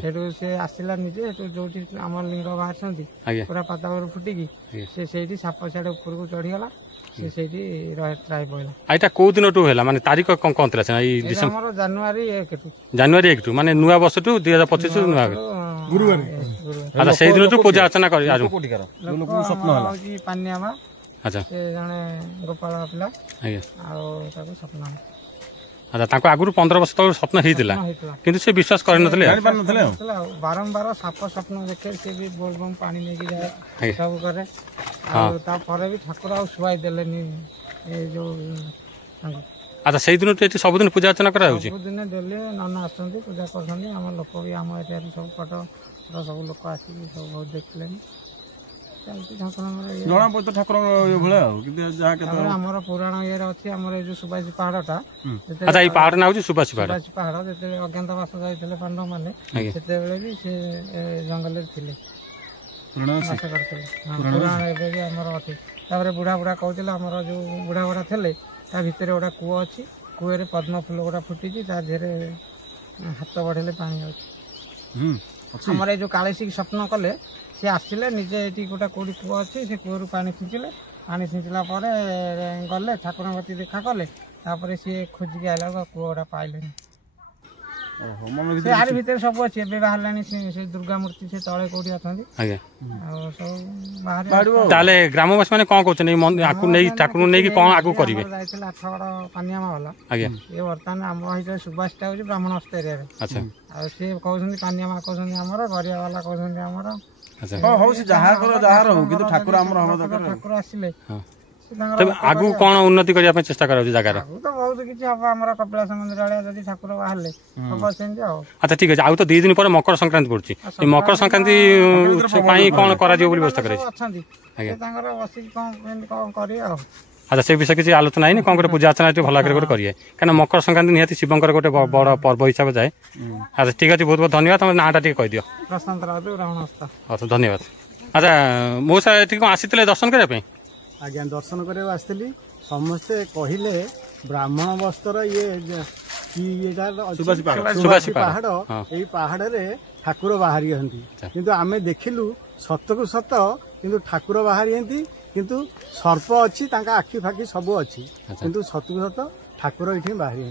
ସେଠୁ ସେ ଆସିଲା ନିଜେ, ସେଠୁ ଯୋଉଠି ଆମର ଲିଙ୍ଗ ବାହାରିଛନ୍ତି ପୁରା ପାତାଳରୁ ଫୁଟିକି, ସେ ସେଇଠି ସାପ ସିଆଡେ ଉପରକୁ ଚଢିଗଲା। ସେ ସେଇଠି ଟ୍ରାଇ ପଇଲା। ଏଇଟା କୋଉ ଦିନଠୁ ହେଲା, ମାନେ ତାରିଖ କଣ ଥିଲା? ଆମର ଜାନୁଆରୀ 1 ମାନେ ନୂଆ ବର୍ଷଠୁ 2025 ନୂଆ ଗୁରୁବାର। ଆଚ୍ଛା, ସେଇ ଦିନଠୁ ପୂଜା ଅର୍ଚ୍ଚନା କରି ପାନିଆମା। ଆଚ୍ଛା, ସେ ଜଣେ ଗୋପାଳ ପିଲା। ଆଜ୍ଞା, ଆଉ ତାକୁ ସ୍ୱପ୍ନ। ଆଚ୍ଛା, ତାଙ୍କୁ ଆଗରୁ 15 ବର୍ଷ ତଳୁ ସ୍ୱପ୍ନ ହେଇଥିଲା, କିନ୍ତୁ ସେ ବିଶ୍ୱାସ କରିନଥିଲେ। ବାରମ୍ବାର ସାପ ସ୍ୱପ୍ନ ଦେଖେ, ସେ ବି ବୋଲ ବମ୍ ପାଣି ନେଇକି ଯାଏ, ସବୁ କରେ। ଆଉ ତାପରେ ବି ଠାକୁର ଆଉ ଶୁଆଇ ଦେଲେନି ଏଇ ଯୋଉ ତାଙ୍କୁ। ଆଚ୍ଛା, ସେଇ ଦିନଠୁ ଏଠି ସବୁଦିନ ପୂଜା ଅର୍ଚ୍ଚନା କରାଯାଉଛି? ସବୁଦିନ ଡେଲି ନନା ଆସୁଛନ୍ତି, ପୂଜା କରୁଛନ୍ତି। ଆମ ଲୋକ ବି ଆମ ଏରିଆରୁ ସବୁ ଫଟୋ ସବୁ ଲୋକ ଆସିକି ସବୁ ବହୁତ ଦେଖିଲେନି। ଜଣା ପଡେ ଠାକୁରଙ୍କ ଭଳିଆ ଆଉ, କିନ୍ତୁ ଯାହା କେତେ ଆମର ପୁରାଣ ଇଏରେ ଅଛି। ଆମର ଏଇ ଯୋଉ ସୁବାସୀ ପାହାଡଟା, ଆଚ୍ଛା, ଏଇ ପାହାଡ ନାଁ ହଉଛି ସୁବାସୀ ପାହାଡ। ପାହାଡ ଯେତେବେଳେ ଅଜ୍ଞାତବାସ ଯାଇଥିଲେ ପାଣ୍ଡବ ମାନେ, ସେତେବେଳେ ବି ସେ ଜଙ୍ଗଲରେ ଥିଲେ, ବାସ କରିଥିଲେ। ପୁରାଣ ଏବେ ବି ଆମର ଅଛି। ତାପରେ ବୁଢା କହୁଥିଲେ, ଆମର ଯୋଉ ବୁଢା ଥିଲେ, ତା ଭିତରେ ଗୋଟେ କୂଅ ଅଛି। କୂଅରେ ପଦ୍ମ ଫୁଲ ଗୁଡା ଫୁଟିଛି, ତା ଦେହରେ ହାତ ବଢେଇଲେ ପାଣି ଅଛି। ଆମର ଏଇ ଯୋଉ କାଳିଶୀକି ସ୍ୱପ୍ନ କଲେ, ସେ ଆସିଲେ ନିଜେ ଏଠି ଗୋଟେ କୋଉଠି କୂଅ ଅଛି, ସେ କୂଅରୁ ପାଣି ଛିଞ୍ଚିଲେ। ପାଣି ଛିଞ୍ଚିଲା ପରେ ଗଲେ ଠାକୁରଙ୍କ କତିକି ଦେଖା କଲେ। ତାପରେ ସିଏ ଖୋଜିକି ଆଇଲା ବେଳକୁ କୂଅ ଗୁଡା ପାଇଲେନି। ଆରି ଭିତରେ ସବୁ ଅଛି। ଏବେ ବାହାରିଲାଣି ସେ ଦୁର୍ଗା ମୂର୍ତ୍ତି, ସେ ତଳେ କୋଉଠି ଅଛନ୍ତି। ଆଉ ସବୁ ବାହାରେ। ତାହେଲେ ଗ୍ରାମବାସୀ ମାନେ କଣ କହୁଛନ୍ତି, ଠାକୁରଙ୍କୁ ନେଇକି କଣ ଆଗକୁ କରିବେ? ଯାଇଥିଲେ ଆଠଗଡ଼ ପାନିଆମା ବାଲା। ଆଜ୍ଞା, ଏ ବର୍ତ୍ତମାନ ଆମ ଏଇ ସୁବାସଟା ହଉଛି ବ୍ରାହ୍ମଣ ହସ୍ତ ଏରିଆରେ। ଆଚ୍ଛା, ଆଉ ସିଏ କହୁଛନ୍ତି ପାନିଆମା କହୁଛନ୍ତି ଆମର, ଗରିଆ ବାଲା କହୁଛନ୍ତି ଆମର। ହଉ, ସେ ଯାହା ହଉ, କିନ୍ତୁ ଠାକୁର ଆମର ହବା ଦରକାର। ଠାକୁର ଆସିଲେ ଆଗକୁ କଣ ଉନ୍ନତି କରିବା ପାଇଁ ଚେଷ୍ଟା କରାଯାଉଛି ଜାଗାର? ତ ବହୁତ କିଛି ହବ। ଆମର କପିଳାସ ମନ୍ଦିର ଆଳିଆ ଯଦି ଠାକୁର ବାହାରିଲେ ହବ ସେମିତି ଆଉ। ଆଚ୍ଛା, ଠିକ ଅଛି। ଆଉ ତ 2 ଦିନ ପରେ ମକର ସଂକ୍ରାନ୍ତି ପଡୁଛି। ଏଇ ମକର ସଂକ୍ରାନ୍ତି ପାଇଁ କଣ କରାଯିବ ବୋଲି ବ୍ୟବସ୍ଥା କରାଯାଇଛି? ଅଛନ୍ତି ତାଙ୍କର ବସିକି କଣ କରିବେ ଆଉ। अच्छा से विषय किसी आलोचना है कौन गोटे पूजा अर्चना भल आगे गोटे करेंगे कहीं मकर संक्रांति निहाती शिवंकर गोटे बड़ पर्व हिसाब से जाए अच्छा ठीक अच्छे बहुत बहुत धन्यवाद तुम नाटा टी कहीदिव अच्छा धन्यवाद अच्छा मौसा ये कौन आसी दर्शन करने आज्ञा दर्शन करने आसती समस्ते कहले ब्राह्मण वस्त्र ये सुबासी पहाड़ यही पहाड़ रे ठाकुर बाहरी किंतु आमे देखिलु सत को सत किंतु ठाकुर बाहरी किंतु सर्प अच्छी आखि फाखि सब अच्छी किंतु सत को सत ठाकुर ये बाहरी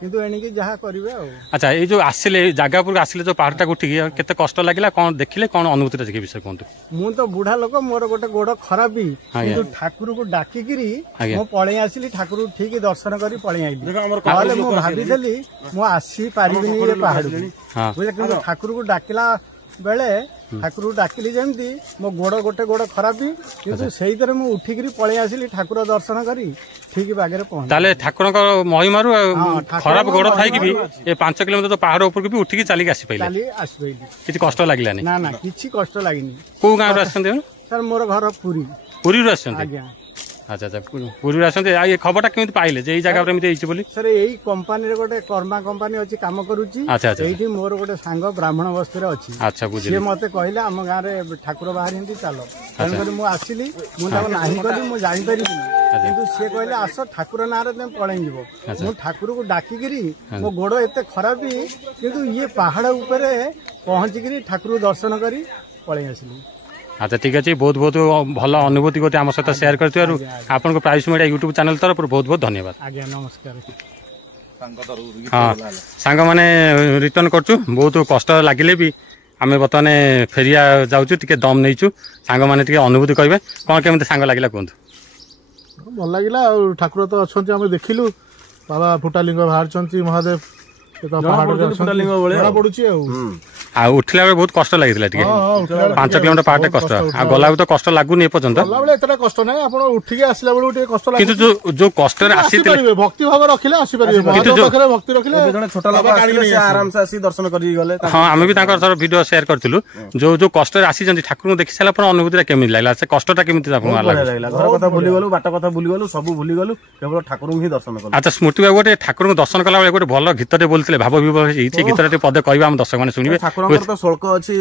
किंतु एणिकी जहाँ करेंगे अच्छा ये जो आसिले जगह पर आसिले जो पहाड़ टाक उठिकी केते कष्ट लगिला कौन देखिले कौन अनुभूति रखे विषय कहतु मु तो बुढ़ा लोक मोर गोटे गोड़ खराब किंतु ठाकुर को डाकिकी मु पलि आसिली ठाकुर ठीक दर्शन कर पलि आइली मुझे भाभी मु आसी पारि पहाड़ को ठाकुर को डाकिला बेले ठाकुर को डाकिली जमी मो गोड़ गोटे गोड़ खराब किंतु से उठिक पलि आसिली ठाकुर दर्शन करी ठीक बागे पहुंचे ठाकुर महिमार खराब गोड़ थी भी 5 किलोमीटर तो पहाड़ ऊपर भी उठिकी चलिक आसी पाइले किसी कष्ट लगिलानी ना ना किसी कष्ट लगिनी कौ गाँव सर मोर घर पुरी आज्ञा अच्छा अच्छा पूरी आसते ये खबर केମିତି पाइले जे जगह पर एमती बोली सर यही कंपानी रे गोटे कर्मा कंपानी अच्छी काम करूची अच्छा अच्छा एठी मोर गोटे सांग ब्राह्मण वस्त्र अच्छी अच्छा बुझिले से मते कहले हम गां रे ठाकुर बाहर हिंदी चलो तन कर मु आसिली मु नाही करी मु जानि पारि किंतु से कहले आस ठाकुर ना रे तुम पळै जीवो मु ठाकुर को डाकी गिरी मो गोड़ एते खराब किंतु ये पहाड़ ऊपर पहुंची गिरी ठाकुर दर्शन करी पळै आसिली अच्छा ठीक अच्छे बहुत बहुत भल अनुभूति गोटे आम सहित सेयार कर आपन को प्राइस मीडिया यूट्यूब चैनल तरफ बहुत बहुत धन्यवाद आज्ञा नमस्कार हाँ सांग मैंने रिटर्न करचु बहुत कष्ट लगिले भी आम बर्तमान फेरिया जाऊँ टे दम नहीं सांग मैंने अनुभूति कहे कौन केमी सांग लगे कहतु भल लगे ठाकुर तो अच्छा आम देखिलु बाबा फुटालिंग बाहर महादेव उठला बेले बहुत कष्ट लगी 5 किलोमीटर पहाड़ कष्ट गला तो कष्ट लगुनि एपर्यंत कष्ट ना उठिक आसला बेलू कष्ट किंतु जो कष्ट भक्ति भाव रखिले भक्ति रखिले आराम से आसी दर्शन कर गले हाँ आम भी वीडियो शेयर करूँ जो जो कष्ट आसी ठाकुर देखि सारा अनुभूति केमी लगला से कष्टा केमी घर कथा भूली गलु बाट कथा भूली गलु सब भूली गलु केवल ठाकुर ही दर्शन कलु अच्छा स्मृति बाबू गोटे ठाकुर दर्शन कला गोटे भल गीत बोलते भाव विभव गीत पदे कह दर्शक मैंने शुणे तो शुल्क अच्छी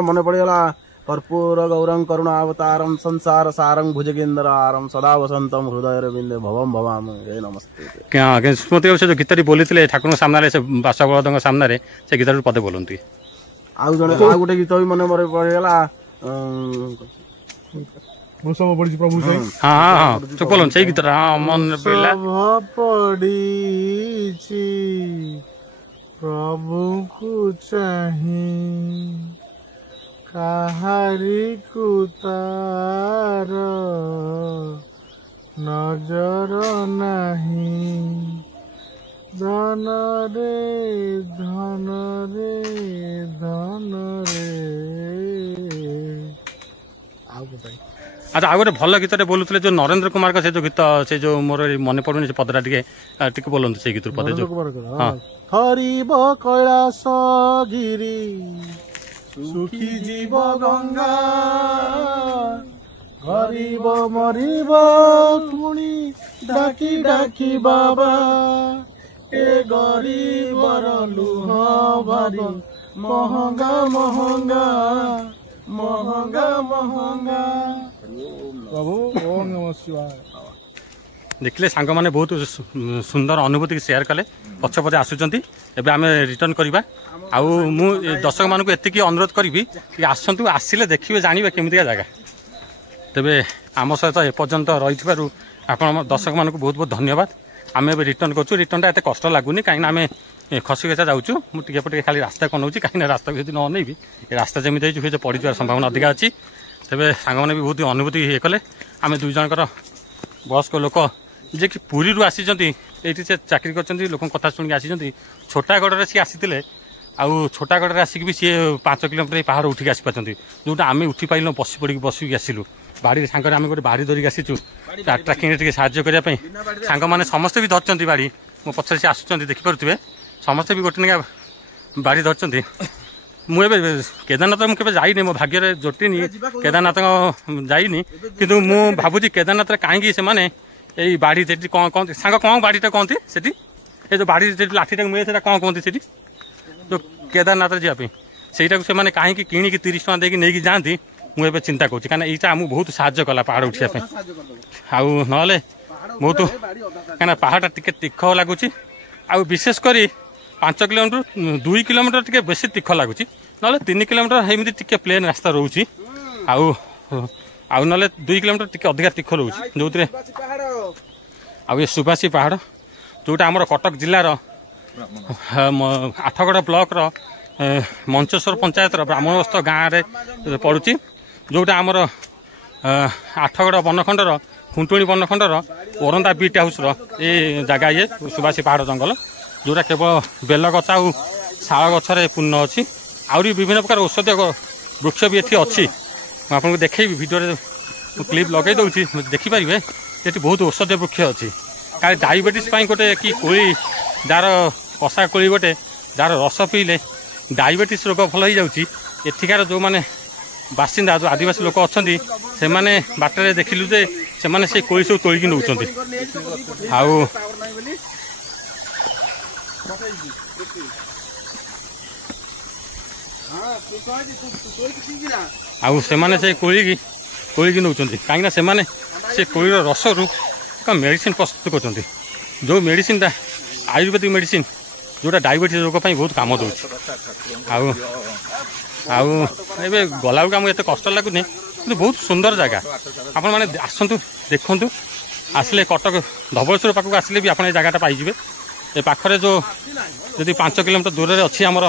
मन पड़गला कर्पूर गौरं करुणावतारं संसार सारं भुजगेन्द्रारं सदा वसंतम हृदय बिंदे भवम भवाम जय नमस्ते स्मृति बाबू से जो गीत बोलते ठाकुर सामने से बासा बलद सामने से गीत पदे बोलती आउ गोटे गीत भी मन पड़गला प्रभु हाँ हाँ तो बोलो से गीत मन प्रभु को चाही कहारी को तार नजर नहीं धन रे धन रे धन रे अच्छा आउ गोटे भल गीत बोलुले जो नरेंद्र कुमार का से जो गीत से जो मोर मन पड़ुनि से पदटा टे बोलते से गीत पदे जो हरिब कैलास गिरी सुखी जीव गंगा गरीब मरिब पुणी डाकी डाकी बाबा ए गरीबर लुह भारी महंगा महंगा महंगा महंगा प्रभु ओम नमः शिवाय देखिले सांग मैंने बहुत सुंदर अनुभूति शेयर कले पछ पछे आसुचंती एबे आमे रिटर्न करबा आउ मु दर्शक मानक एतिकी अनुरोध करी कि आसंतु आसिले देखिबे जानिबे केमितिका जगह तेबे आम सहित एपर्यंत रही आपण दर्शक मानक बहुत बहुत धन्यवाद आम ए रिटर्न करछु रिटर्नटा एते कष्ट लागुनी कहीं आम खसी खसा जाऊँ मुझे खाली रास्ता कनौची कहीं रास्ता को न अनेबी रास्ता जमी हो पड़ जावर संभावना अधिका अच्छी तेरे सांग मैंने भी बहुत अनुभूति ये कले आम दुई जनकर बयस्क लोक जे कि पुरी आसी ये चाकरी कर लोक कथा शुणी आसी छोटागढ़ सी आसी आउ छोटागढ़ आसिक भी सी 5 किलोमीटर पहाड़ उठिक आसी पार्टी जोटा आम उठी पाइल बसी पड़ी बसिक आसलु बाड़ी सांगे आम गोटे बाड़ी धरिक आसीचु ट्राकिंग साहाଯ୍य करने सांग मैंने समस्ते भी धरती बाड़ी मो पछे से आसुँच देखिपे समस्ते भी गोटे निका बाड़ी धरती मुझे केदारनाथ मुझे जाइनी मो भाग्य जोटिनी केदारनाथ जाइनी किंतु मु भावुची केदारनाथ कहीं से ଏଇ ବାଡ଼ି ସେଠି କ'ଣ କହନ୍ତି ସାଙ୍ଗ କ'ଣ ବାଡ଼ିଟା କହନ୍ତି ସେଠି ଏ ଯେଉଁ ବାଡ଼ି ସେଠି ଲାଠିଟାକୁ ମିଳେ ସେଟା କ'ଣ କହନ୍ତି ସେଠି ଯେଉଁ କେଦାରନାଥରେ ଯିବା ପାଇଁ ସେଇଟାକୁ ସେମାନେ କାହିଁକି କିଣିକି 30 ଟଙ୍କା ଦେଇକି ନେଇକି ଯାଆନ୍ତି ମୁଁ ଏବେ ଚିନ୍ତା କରୁଛି କାରଣ ଏଇଟା ଆମକୁ ବହୁତ ସାହାଯ୍ୟ କଲା ପାହାଡ଼ ଉଠିବା ପାଇଁ ଆଉ ନହେଲେ ବହୁତ କାହିଁକିନା ପାହାଡ଼ଟା ଟିକେ ତୀଖ ଲାଗୁଛି ଆଉ ବିଶେଷ କରି 5 କିଲୋମିଟର 2 କିଲୋମିଟର ଟିକେ ବେଶୀ ତୀଖ ଲାଗୁଛି ନହେଲେ 3 କିଲୋମିଟର ଏମିତି ଟିକେ ପ୍ଲେନ୍ ରାସ୍ତା ରହୁଛି ଆଉ ନହେଲେ 2 କିଲୋମିଟର ଟିକେ ଅଧିକା ତୀଖ ରହୁଛି ଯେଉଁଥିରେ ଆଉ ଏ ସୁବାସୀ ପାହାଡ଼ ଯେଉଁଟା ଆମର କଟକ ଜିଲ୍ଲାର ଆଠଗଡ଼ ବ୍ଲକର ମଞ୍ଚେଶ୍ୱର ପଞ୍ଚାୟତର ବ୍ରାହ୍ମଣବସ୍ତ ଗାଁରେ ପଡ଼ୁଛି ଯେଉଁଟା ଆମର ଆଠଗଡ଼ ବନଖଣ୍ଡର ଖୁଣ୍ଟୁଣି ବନଖଣ୍ଡର ଓରନ୍ଦା ବିଟ୍ ହାଉସ୍ର ଏ ଜାଗା ଇଏ ସୁବାସୀ ପାହାଡ଼ ଜଙ୍ଗଲ ଯେଉଁଟା କେବଳ ବେଲଗଛ ଆଉ ଶାଳ ଗଛରେ ପୂର୍ଣ୍ଣ ଅଛି ଆହୁରି ବିଭିନ୍ନ ପ୍ରକାର ଔଷଧୀୟ ବୃକ୍ଷ ବି ଏଠି ଅଛି ମୁଁ ଆପଣଙ୍କୁ ଦେଖେଇବି ଭିଡ଼ିଓରେ ମୁଁ କ୍ଲିପ୍ ଲଗାଇ ଦେଉଛି ଦେଖିପାରିବେ ଏଠି ବହୁତ ଔଷଧୀୟ ବୃକ୍ଷ ଅଛି କାଳେ ଡାଇବେଟିସ୍ ପାଇଁ ଗୋଟେ କି କୋଳି ଯାହାର କଷା କୋଳି ଗୋଟେ ଯାହାର ରସ ପିଇଲେ ଡାଇବେଟିସ୍ ରୋଗ ଭଲ ହେଇଯାଉଛି ଏଠିକାର ଯେଉଁମାନେ ବାସିନ୍ଦା ଯେଉଁ ଆଦିବାସୀ ଲୋକ ଅଛନ୍ତି ସେମାନେ ବାଟରେ ଦେଖିଲୁ ଯେ ସେମାନେ ସେଇ କୋଳି ସବୁ ତୋଳିକି ନେଉଛନ୍ତି ଆଉ ସେମାନେ ସେଇ କୋଳିକି ନେଉଛନ୍ତି କାହିଁକିନା ସେମାନେ ସେ କୋଳିର ରସରୁ ଏକ ମେଡ଼ିସିନ୍ ପ୍ରସ୍ତୁତ କରୁଛନ୍ତି ଯେଉଁ ମେଡ଼ିସିନ୍ଟା ଆୟୁର୍ବେଦିକ ମେଡ଼ିସିନ୍ ଯେଉଁଟା ଡାଇବେଟିସ୍ ରୋଗ ପାଇଁ ବହୁତ କାମ ଦେଉଛି ଆଉ ଏବେ ଗଲାବେଳକୁ ଆମକୁ ଏତେ କଷ୍ଟ ଲାଗୁନି କିନ୍ତୁ ବହୁତ ସୁନ୍ଦର ଜାଗା ଆପଣମାନେ ଆସନ୍ତୁ ଦେଖନ୍ତୁ ଆସିଲେ କଟକ ଧବଳେଶ୍ୱର ପାଖକୁ ଆସିଲେ ବି ଆପଣ ଏ ଜାଗାଟା ପାଇଯିବେ ଏ ପାଖରେ ଯେଉଁ ଯଦି 5 କିଲୋମିଟର ଦୂରରେ ଅଛି ଆମର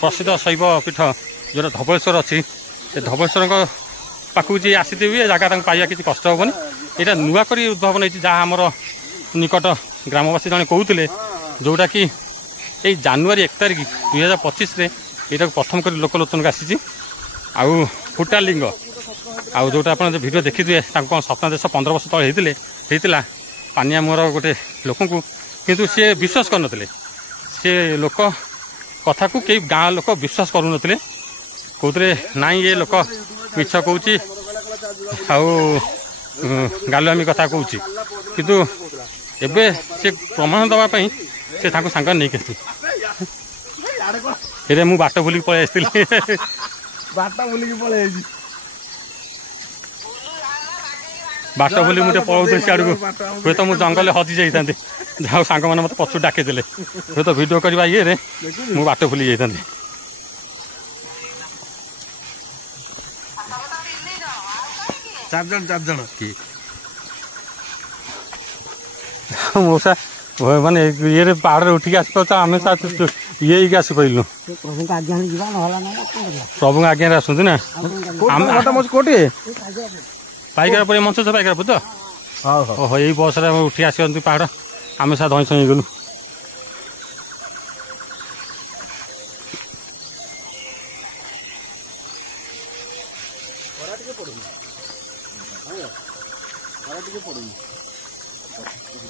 ପ୍ରସିଦ୍ଧ ଶୈବ ପୀଠ ଯେଉଁଟା ଧବଳେଶ୍ୱର ଅଛି ସେ ଧବଳେଶ୍ୱରଙ୍କ ପାଖକୁ ଯିଏ ଆସିଥିବେ ଏ ଜାଗା ତାଙ୍କୁ ପାଇବା କିଛି କଷ୍ଟ ହେବନି ଏଇଟା ନୂଆ କରି ଉଦ୍ଭାବନ ହେଇଛି ଯାହା ଆମର ନିକଟ ଗ୍ରାମବାସୀ ଜଣେ କହୁଥିଲେ ଯେଉଁଟାକି ଏଇ ଜାନୁଆରୀ 1 ତାରିଖ 2025ରେ ଏଇଟାକୁ ପ୍ରଥମ କରି ଲୋକଲୋଚନକୁ ଆସିଛି ଆଉ ଫୁଟାଲିଙ୍ଗ ଆଉ ଯେଉଁଟା ଆପଣ ଭିଡ଼ିଓ ଦେଖିଥିବେ ତାଙ୍କୁ କ'ଣ ସ୍ୱପ୍ନାଦେଶ 15 ବର୍ଷ ତଳେ ହେଇଥିଲା ପାନିଆ ମୁହଁର ଗୋଟେ ଲୋକଙ୍କୁ କିନ୍ତୁ ସିଏ ବିଶ୍ୱାସ କରୁନଥିଲେ ସେ ଲୋକ କଥାକୁ କେହି ଗାଁ ଲୋକ ବିଶ୍ୱାସ କରୁନଥିଲେ କହୁଥିଲେ ନାଇଁ ଏ ଲୋକ ମିଛ କହୁଛି ଆଉ ଗାଲୁଆମି କଥା କହୁଛି କିନ୍ତୁ ଏବେ ସେ ପ୍ରମାଣ ଦେବା ପାଇଁ ସେ ତାଙ୍କୁ ସାଙ୍ଗରେ ନେଇକି ଆସିଥିଲେ ଏରେ ମୁଁ ବାଟ ବୁଲିକି ପଳେଇ ଆସିଥିଲି ବାଟ ବୁଲି ମୁଁ ଟିକେ ପଳାଉଥିଲି ସିଆଡ଼କୁ ହୁଏତ ମୁଁ ଜଙ୍ଗଲରେ ହଜି ଯାଇଥାନ୍ତି ଯାହା ହଉ ସାଙ୍ଗମାନେ ମୋତେ ପଛରୁ ଡାକିଦେଲେ ହୁଏତ ଭିଡ଼ିଓ କରିବା ଇଏରେ ମୁଁ ବାଟ ବୁଲି ଯାଇଥାନ୍ତି ଚାରି ଜଣ ମଉସା ମାନେ ଇଏରେ ପାହାଡ଼ରେ ଉଠିକି ଆସିପାରୁଛ ଆମେ ଇଏ ହେଇକି ଆସିପାରିଲୁ ପ୍ରଭୁଙ୍କ ଆଜ୍ଞାରେ ଆସନ୍ତୁ ନା କୋଉଠି ପାଇକାର ପରେ ମଞ୍ଚ ପାଇକାର ତ ଓହୋ ଏଇ ବସ୍ରେ ଆମେ ଉଠି ଆସିଛନ୍ତି ପାହାଡ଼ ଆମେ ସାର୍ ଧଇଁ ସଇଁ ହେଇଗଲୁ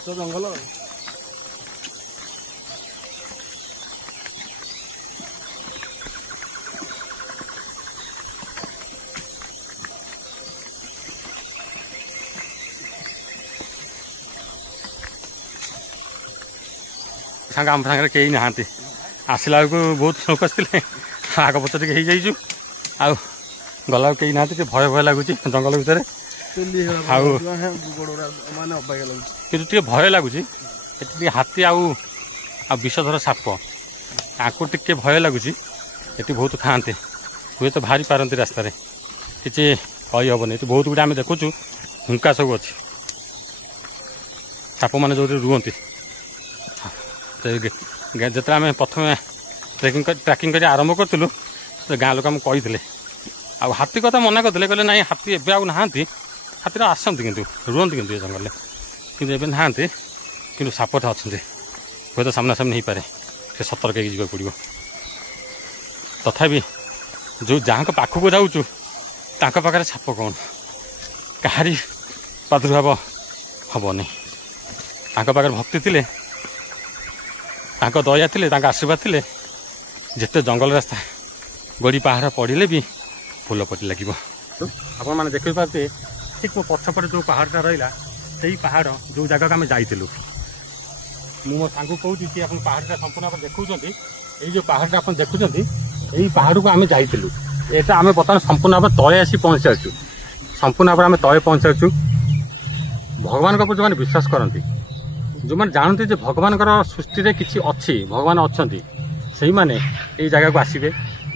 ଜଙ୍ଗଲ ସାଙ୍ଗ ଆମ ସାଙ୍ଗରେ କେହି ନାହାନ୍ତି ଆସିଲା ବେଳକୁ ବହୁତ ଲୋକ ଆସିଥିଲେ ଆଗ ପଛ ଟିକେ ହେଇଯାଇଛୁ ଆଉ ଗଲାବେଳକୁ କେହି ନାହାନ୍ତି ଟିକେ ଭୟ ଲାଗୁଛି ଜଙ୍ଗଲ ଭିତରେ ଆଉ କିନ୍ତୁ ଟିକେ ଭୟ ଲାଗୁଛି ଏଠି ଟିକେ ହାତୀ ଆଉ ବିଷଧର ସାପ ତାଙ୍କୁ ଟିକେ ଭୟ ଲାଗୁଛି ଏଠି ବହୁତ ଥାଆନ୍ତି ହୁଏତ ବାହାରି ପାରନ୍ତି ରାସ୍ତାରେ କିଛି କହିହେବନି ଏଠି ବହୁତ ଗୁଡ଼ିଏ ଆମେ ଦେଖୁଛୁ ହୁଙ୍କା ସବୁ ଅଛି ସାପମାନେ ଯେଉଁଠି ରୁହନ୍ତି ଯେତେବେଳେ ଆମେ ପ୍ରଥମେ ଟ୍ରାକିଂ କରି ଆରମ୍ଭ କରିଥିଲୁ ସେ ଗାଁ ଲୋକ ଆମକୁ କହିଥିଲେ ଆଉ ହାତୀ କଥା ମନା କରିଥିଲେ କହିଲେ ନାଇଁ ହାତୀ ଏବେ ଆଉ ନାହାନ୍ତି ହାତୀର ଆସନ୍ତି କିନ୍ତୁ ରୁହନ୍ତି କିନ୍ତୁ ଏ ଜଙ୍ଗଲରେ କିନ୍ତୁ ଏବେ ନାହାନ୍ତି କିନ୍ତୁ ସାପଟା ଅଛନ୍ତି ହୁଏତ ସାମ୍ନାସାମ୍ନି ହେଇପାରେ ସେ ସତର୍କ ହେଇକି ଯିବାକୁ ପଡ଼ିବ ତଥାପି ଯେଉଁ ଯାହାଙ୍କ ପାଖକୁ ଯାଉଛୁ ତାଙ୍କ ପାଖରେ ସାପ କ'ଣ କାହାରି ପ୍ରାଦୁର୍ଭାବ ହେବନି ତାଙ୍କ ପାଖରେ ଭକ୍ତି ଥିଲେ ତାଙ୍କ ଦୟା ଥିଲେ ତାଙ୍କ ଆଶୀର୍ବାଦ ଥିଲେ ଯେତେ ଜଙ୍ଗଲ ରାସ୍ତା ଗଡ଼ି ପାହାଡ଼ ପଡ଼ିଲେ ବି ଫୁଲ ପଟି ଲାଗିବ ଆପଣମାନେ ଦେଖିପାରୁଥିବେ ଠିକ୍ ମୋ ପଛପଟେ ଯେଉଁ ପାହାଡ଼ଟା ରହିଲା ସେଇ ପାହାଡ଼ ଯେଉଁ ଜାଗାକୁ ଆମେ ଯାଇଥିଲୁ। ମୁଁ ମୋ ସାଙ୍ଗକୁ କହୁଛି କି ଆପଣ ପାହାଡ଼ଟା ସମ୍ପୂର୍ଣ୍ଣ ଭାବରେ ଦେଖୁଛନ୍ତି, ଏଇ ଯେଉଁ ପାହାଡ଼ଟା ଆପଣ ଦେଖୁଛନ୍ତି ଏଇ ପାହାଡ଼କୁ ଆମେ ଯାଇଥିଲୁ। ଏଇଟା ଆମେ ବର୍ତ୍ତମାନ ସମ୍ପୂର୍ଣ୍ଣ ଭାବରେ ତଳେ ଆସି ପହଞ୍ଚିସାରିଛୁ। ସମ୍ପୂର୍ଣ୍ଣ ଭାବରେ ଆମେ ତଳେ ପହଞ୍ଚିସାରିଛୁ। ଭଗବାନଙ୍କ ଉପରେ ଯେଉଁମାନେ ବିଶ୍ୱାସ କରନ୍ତି, ଯେଉଁମାନେ ଜାଣନ୍ତି ଯେ ଭଗବାନଙ୍କର ସୃଷ୍ଟିରେ କିଛି ଅଛି, ଭଗବାନ ଅଛନ୍ତି, ସେଇମାନେ ଏଇ ଜାଗାକୁ ଆସିବେ,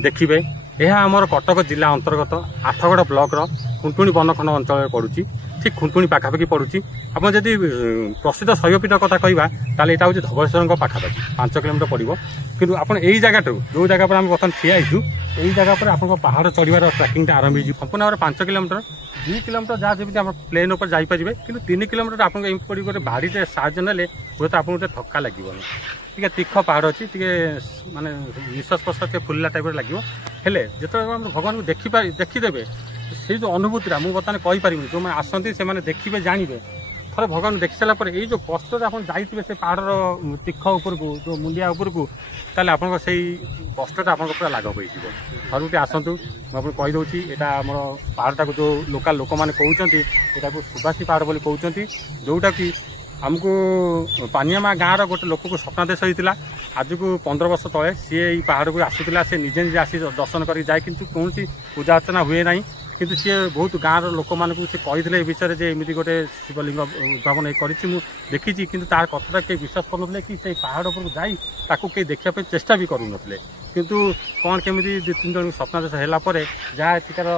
ଦେଖିବେ। ଏହା ଆମର କଟକ ଜିଲ୍ଲା ଅନ୍ତର୍ଗତ ଆଠଗଡ଼ ବ୍ଲକର ଖୁଣ୍ଟୁଣି ବନଖଣ୍ଡ ଅଞ୍ଚଳରେ ପଡ଼ୁଛି। ଠିକ୍ ଖୁଣ୍ଟୁଣି ପାଖାପାଖି ପଡ଼ୁଛି। ଆପଣ ଯଦି ପ୍ରସିଦ୍ଧ ଶୈବପୀଠ କଥା କହିବା ତାହେଲେ ଏଇଟା ହେଉଛି ଧବଳେଶ୍ୱରଙ୍କ ପାଖାପାଖି 5 କିଲୋମିଟର ପଡ଼ିବ। କିନ୍ତୁ ଆପଣ ଏଇ ଜାଗାଠୁ ଯେଉଁ ଜାଗା ଉପରେ ଆମେ ବର୍ତ୍ତମାନ ଠିଆ ହେଇଛୁ, ଏଇ ଜାଗା ଉପରେ ଆପଣଙ୍କ ପାହାଡ଼ ଚଢ଼ିବାର ଟ୍ରାକିଂଟା ଆରମ୍ଭ ହେଇଯିବ। ସମ୍ପୂର୍ଣ୍ଣ ଭାବରେ 5 କିଲୋମିଟର, 2 କିଲୋମିଟର ଯାହା ଯେମିତି ଆମର ପ୍ଲେନ୍ ଉପରେ ଯାଇପାରିବେ। କିନ୍ତୁ 3 କିଲୋମିଟର ଆପଣଙ୍କ ଏପରି ଗୋଟେ ଭାଡ଼ିରେ ସାହାଯ୍ୟ ନେଲେ ହୁଏତ ଆପଣଙ୍କୁ ଟିକେ ଥକା ଲାଗିବନି। ଟିକେ ତୀଖ ପାହାଡ଼ ଅଛି, ଟିକେ ମାନେ ନିଶ୍ୱାସ ପ୍ରଶ୍ୱାସ ଟିକେ ଫୁଲିଲା ଟାଇପ୍ର ଲାଗିବ। ହେଲେ ଯେତେବେଳେ ଆମେ ଭଗବାନଙ୍କୁ ଦେଖିଦେବେ, ସେଇ ଯେଉଁ ଅନୁଭୂତିଟା ମୁଁ ବର୍ତ୍ତମାନ କହିପାରିବିନି। ଯେଉଁମାନେ ଆସନ୍ତି ସେମାନେ ଦେଖିବେ, ଜାଣିବେ। ଥରେ ଭଗବାନଙ୍କୁ ଦେଖି ସାରିଲା ପରେ ଏଇ ଯେଉଁ କଷ୍ଟରେ ଆପଣ ଯାଇଥିବେ ସେ ପାହାଡ଼ର ତୀଖ ଉପରକୁ, ଯେଉଁ ମୁଣ୍ଡିଆ ଉପରକୁ, ତାହେଲେ ଆପଣଙ୍କ ସେଇ କଷ୍ଟଟା ଆପଣଙ୍କ ପୁରା ଲାଘବ ହେଇଯିବ। ଥରେ ଟିକେ ଆସନ୍ତୁ। ମୁଁ ଆପଣଙ୍କୁ କହିଦେଉଛି, ଏଇଟା ଆମର ପାହାଡ଼ଟାକୁ ଯେଉଁ ଲୋକାଲ ଲୋକମାନେ କହୁଛନ୍ତି, ଏଇଟାକୁ ସୁବାସୀ ପାହାଡ଼ ବୋଲି କହୁଛନ୍ତି। ଯେଉଁଟାକି ଆମକୁ ପାନିଆମା ଗାଁର ଗୋଟେ ଲୋକକୁ ସ୍ୱପ୍ନାଦେଶ ହେଇଥିଲା ଆଜକୁ 15 ବର୍ଷ ତଳେ। ସିଏ ଏଇ ପାହାଡ଼କୁ ଆସୁଥିଲା, ସେ ନିଜେ ନିଜେ ଆସି ଦର୍ଶନ କରିକି ଯାଏ, କିନ୍ତୁ କୌଣସି ପୂଜା ଅର୍ଚ୍ଚନା ହୁଏ ନାହିଁ। କିନ୍ତୁ ସିଏ ବହୁତ ଗାଁର ଲୋକମାନଙ୍କୁ ସେ କହିଥିଲେ ଏ ବିଷୟରେ ଯେ ଏମିତି ଗୋଟେ ଶିବଲିଙ୍ଗ ଉଦ୍ଭାବନ କରିଛି, ମୁଁ ଦେଖିଛି। କିନ୍ତୁ ତାର କଥାଟା କେହି ବିଶ୍ୱାସ କରୁନଥିଲେ କି ସେଇ ପାହାଡ଼ ଉପରକୁ ଯାଇ ତାକୁ କେହି ଦେଖିବା ପାଇଁ ଚେଷ୍ଟା ବି କରୁନଥିଲେ। କିନ୍ତୁ କ'ଣ କେମିତି 2-3 ଜଣଙ୍କୁ ସ୍ୱପ୍ନାଦେଶ ହେଲା ପରେ ଯାହା ଏଠିକାର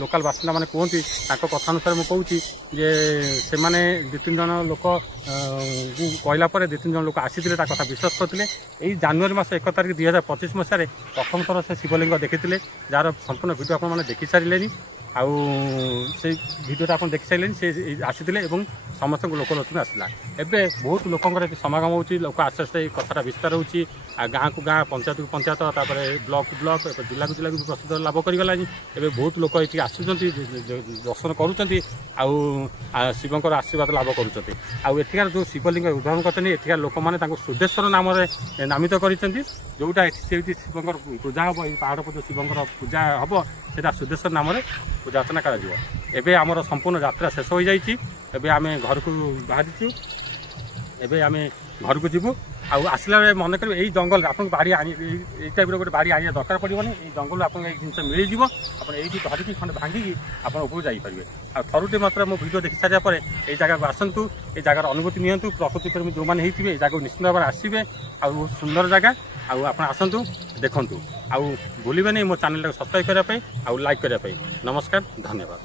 ଲୋକାଲ ବାସିନ୍ଦାମାନେ କୁହନ୍ତି, ତାଙ୍କ କଥା ଅନୁସାରେ ମୁଁ କହୁଛି ଯେ ସେମାନେ 2-3 ଜଣ ଲୋକ କହିଲା ପରେ 2-3 ଜଣ ଲୋକ ଆସିଥିଲେ, ତା କଥା ବିଶ୍ୱାସ କରିଥିଲେ। ଏଇ ଜାନୁଆରୀ ମାସ 1 ତାରିଖ 2025 ମସିହାରେ ପ୍ରଥମ ଥର ସେ ଶିବଲିଙ୍ଗ ଦେଖିଥିଲେ, ଯାହାର ସମ୍ପୂର୍ଣ୍ଣ ଭିଡ଼ିଓ ଆପଣମାନେ ଦେଖିସାରିଲେଣି। ଆଉ ସେଇ ଭିଡ଼ିଓଟା ଆପଣ ଦେଖିସାରିଲେଣି। ସେ ଆସିଥିଲେ ଏବଂ ସମସ୍ତଙ୍କୁ ଲୋକଲୋଚନ ଆସିଲା। ଏବେ ବହୁତ ଲୋକଙ୍କର ଏଠି ସମାଗମ ହେଉଛି। ଲୋକ ଆସ୍ତେ ଆସ୍ତେ ଏଇ କଥାଟା ବିସ୍ତାର ହେଉଛି। ଆଉ ଗାଁକୁ ଗାଁ, ପଞ୍ଚାୟତକୁ ପଞ୍ଚାୟତ, ତାପରେ ବ୍ଲକକୁ ବ୍ଲକ, ଏବେ ଜିଲ୍ଲାକୁ ଜିଲ୍ଲାକୁ ବି ପ୍ରସିଦ୍ଧ ଲାଭ କରିଗଲାଣି। ଏବେ ବହୁତ ଲୋକ ଏଠିକି ଆସୁଛନ୍ତି, ଦର୍ଶନ କରୁଛନ୍ତି, ଆଉ ଶିବଙ୍କର ଆଶୀର୍ବାଦ ଲାଭ କରୁଛନ୍ତି। ଆଉ ଏଠିକାର ଯେଉଁ ଶିବଲିଙ୍ଗ ଉଦ୍ଭାବନ କରିଛନ୍ତି, ଏଠିକାର ଲୋକମାନେ ତାଙ୍କୁ ସୁଦେଶ୍ୱର ନାମରେ ନାମିତ କରିଛନ୍ତି। ଯେଉଁଟା ଏଠି ସେଇଠି ଶିବଙ୍କର ପୂଜା ହେବ, ଏଇ ପାହାଡ଼ ଉପରେ ଶିବଙ୍କର ପୂଜା ହେବ, ସେଇଟା ସୁଦେଶ୍ୱର ନାମରେ ପୂଜା ଅର୍ଚ୍ଚନା କରାଯିବ। ଏବେ ଆମର ସମ୍ପୂର୍ଣ୍ଣ ଯାତ୍ରା ଶେଷ ହୋଇଯାଇଛି। ଏବେ ଆମେ ଘରକୁ ବାହାରିଛୁ। ଏବେ ଆମେ ଘରକୁ ଯିବୁ। ଆଉ ଆସିଲା ବେଳେ ମନେ କରିବେ ଏଇ ଜଙ୍ଗଲରେ ଆପଣଙ୍କୁ ବାଡ଼ି ଏଇ ଟାଇପ୍ର ଗୋଟେ ବାଡ଼ି ଆଣିବା ଦରକାର ପଡ଼ିବନି। ଏଇ ଜଙ୍ଗଲରୁ ଆପଣଙ୍କୁ ଏଇ ଜିନିଷ ମିଳିଯିବ। ଆପଣ ଏଇଠି ଧରିକି ଖଣ୍ଡେ ଭାଙ୍ଗିକି ଆପଣ ଉପରକୁ ଯାଇପାରିବେ। ଆଉ ଥରୁଟେ ମାତ୍ର ମୋ ଭିଡ଼ିଓ ଦେଖି ସାରିବା ପରେ ଏଇ ଜାଗାକୁ ଆସନ୍ତୁ, ଏଇ ଜାଗାର ଅନୁଭୂତି ନିଅନ୍ତୁ। ପ୍ରକୃତି ପ୍ରେମୀ ଯେଉଁମାନେ ହେଇଥିବେ ଏଇ ଜାଗାକୁ ନିଶ୍ଚିତ ଭାବରେ ଆସିବେ। ଆଉ ବହୁତ ସୁନ୍ଦର ଜାଗା। ଆଉ ଆପଣ ଆସନ୍ତୁ, ଦେଖନ୍ତୁ। ଆଉ ଭୁଲିବେନି ମୋ ଚ୍ୟାନେଲଟାକୁ ସବସ୍କ୍ରାଇବ୍ କରିବା ପାଇଁ ଆଉ ଲାଇକ୍ କରିବା ପାଇଁ। ନମସ୍କାର, ଧନ୍ୟବାଦ।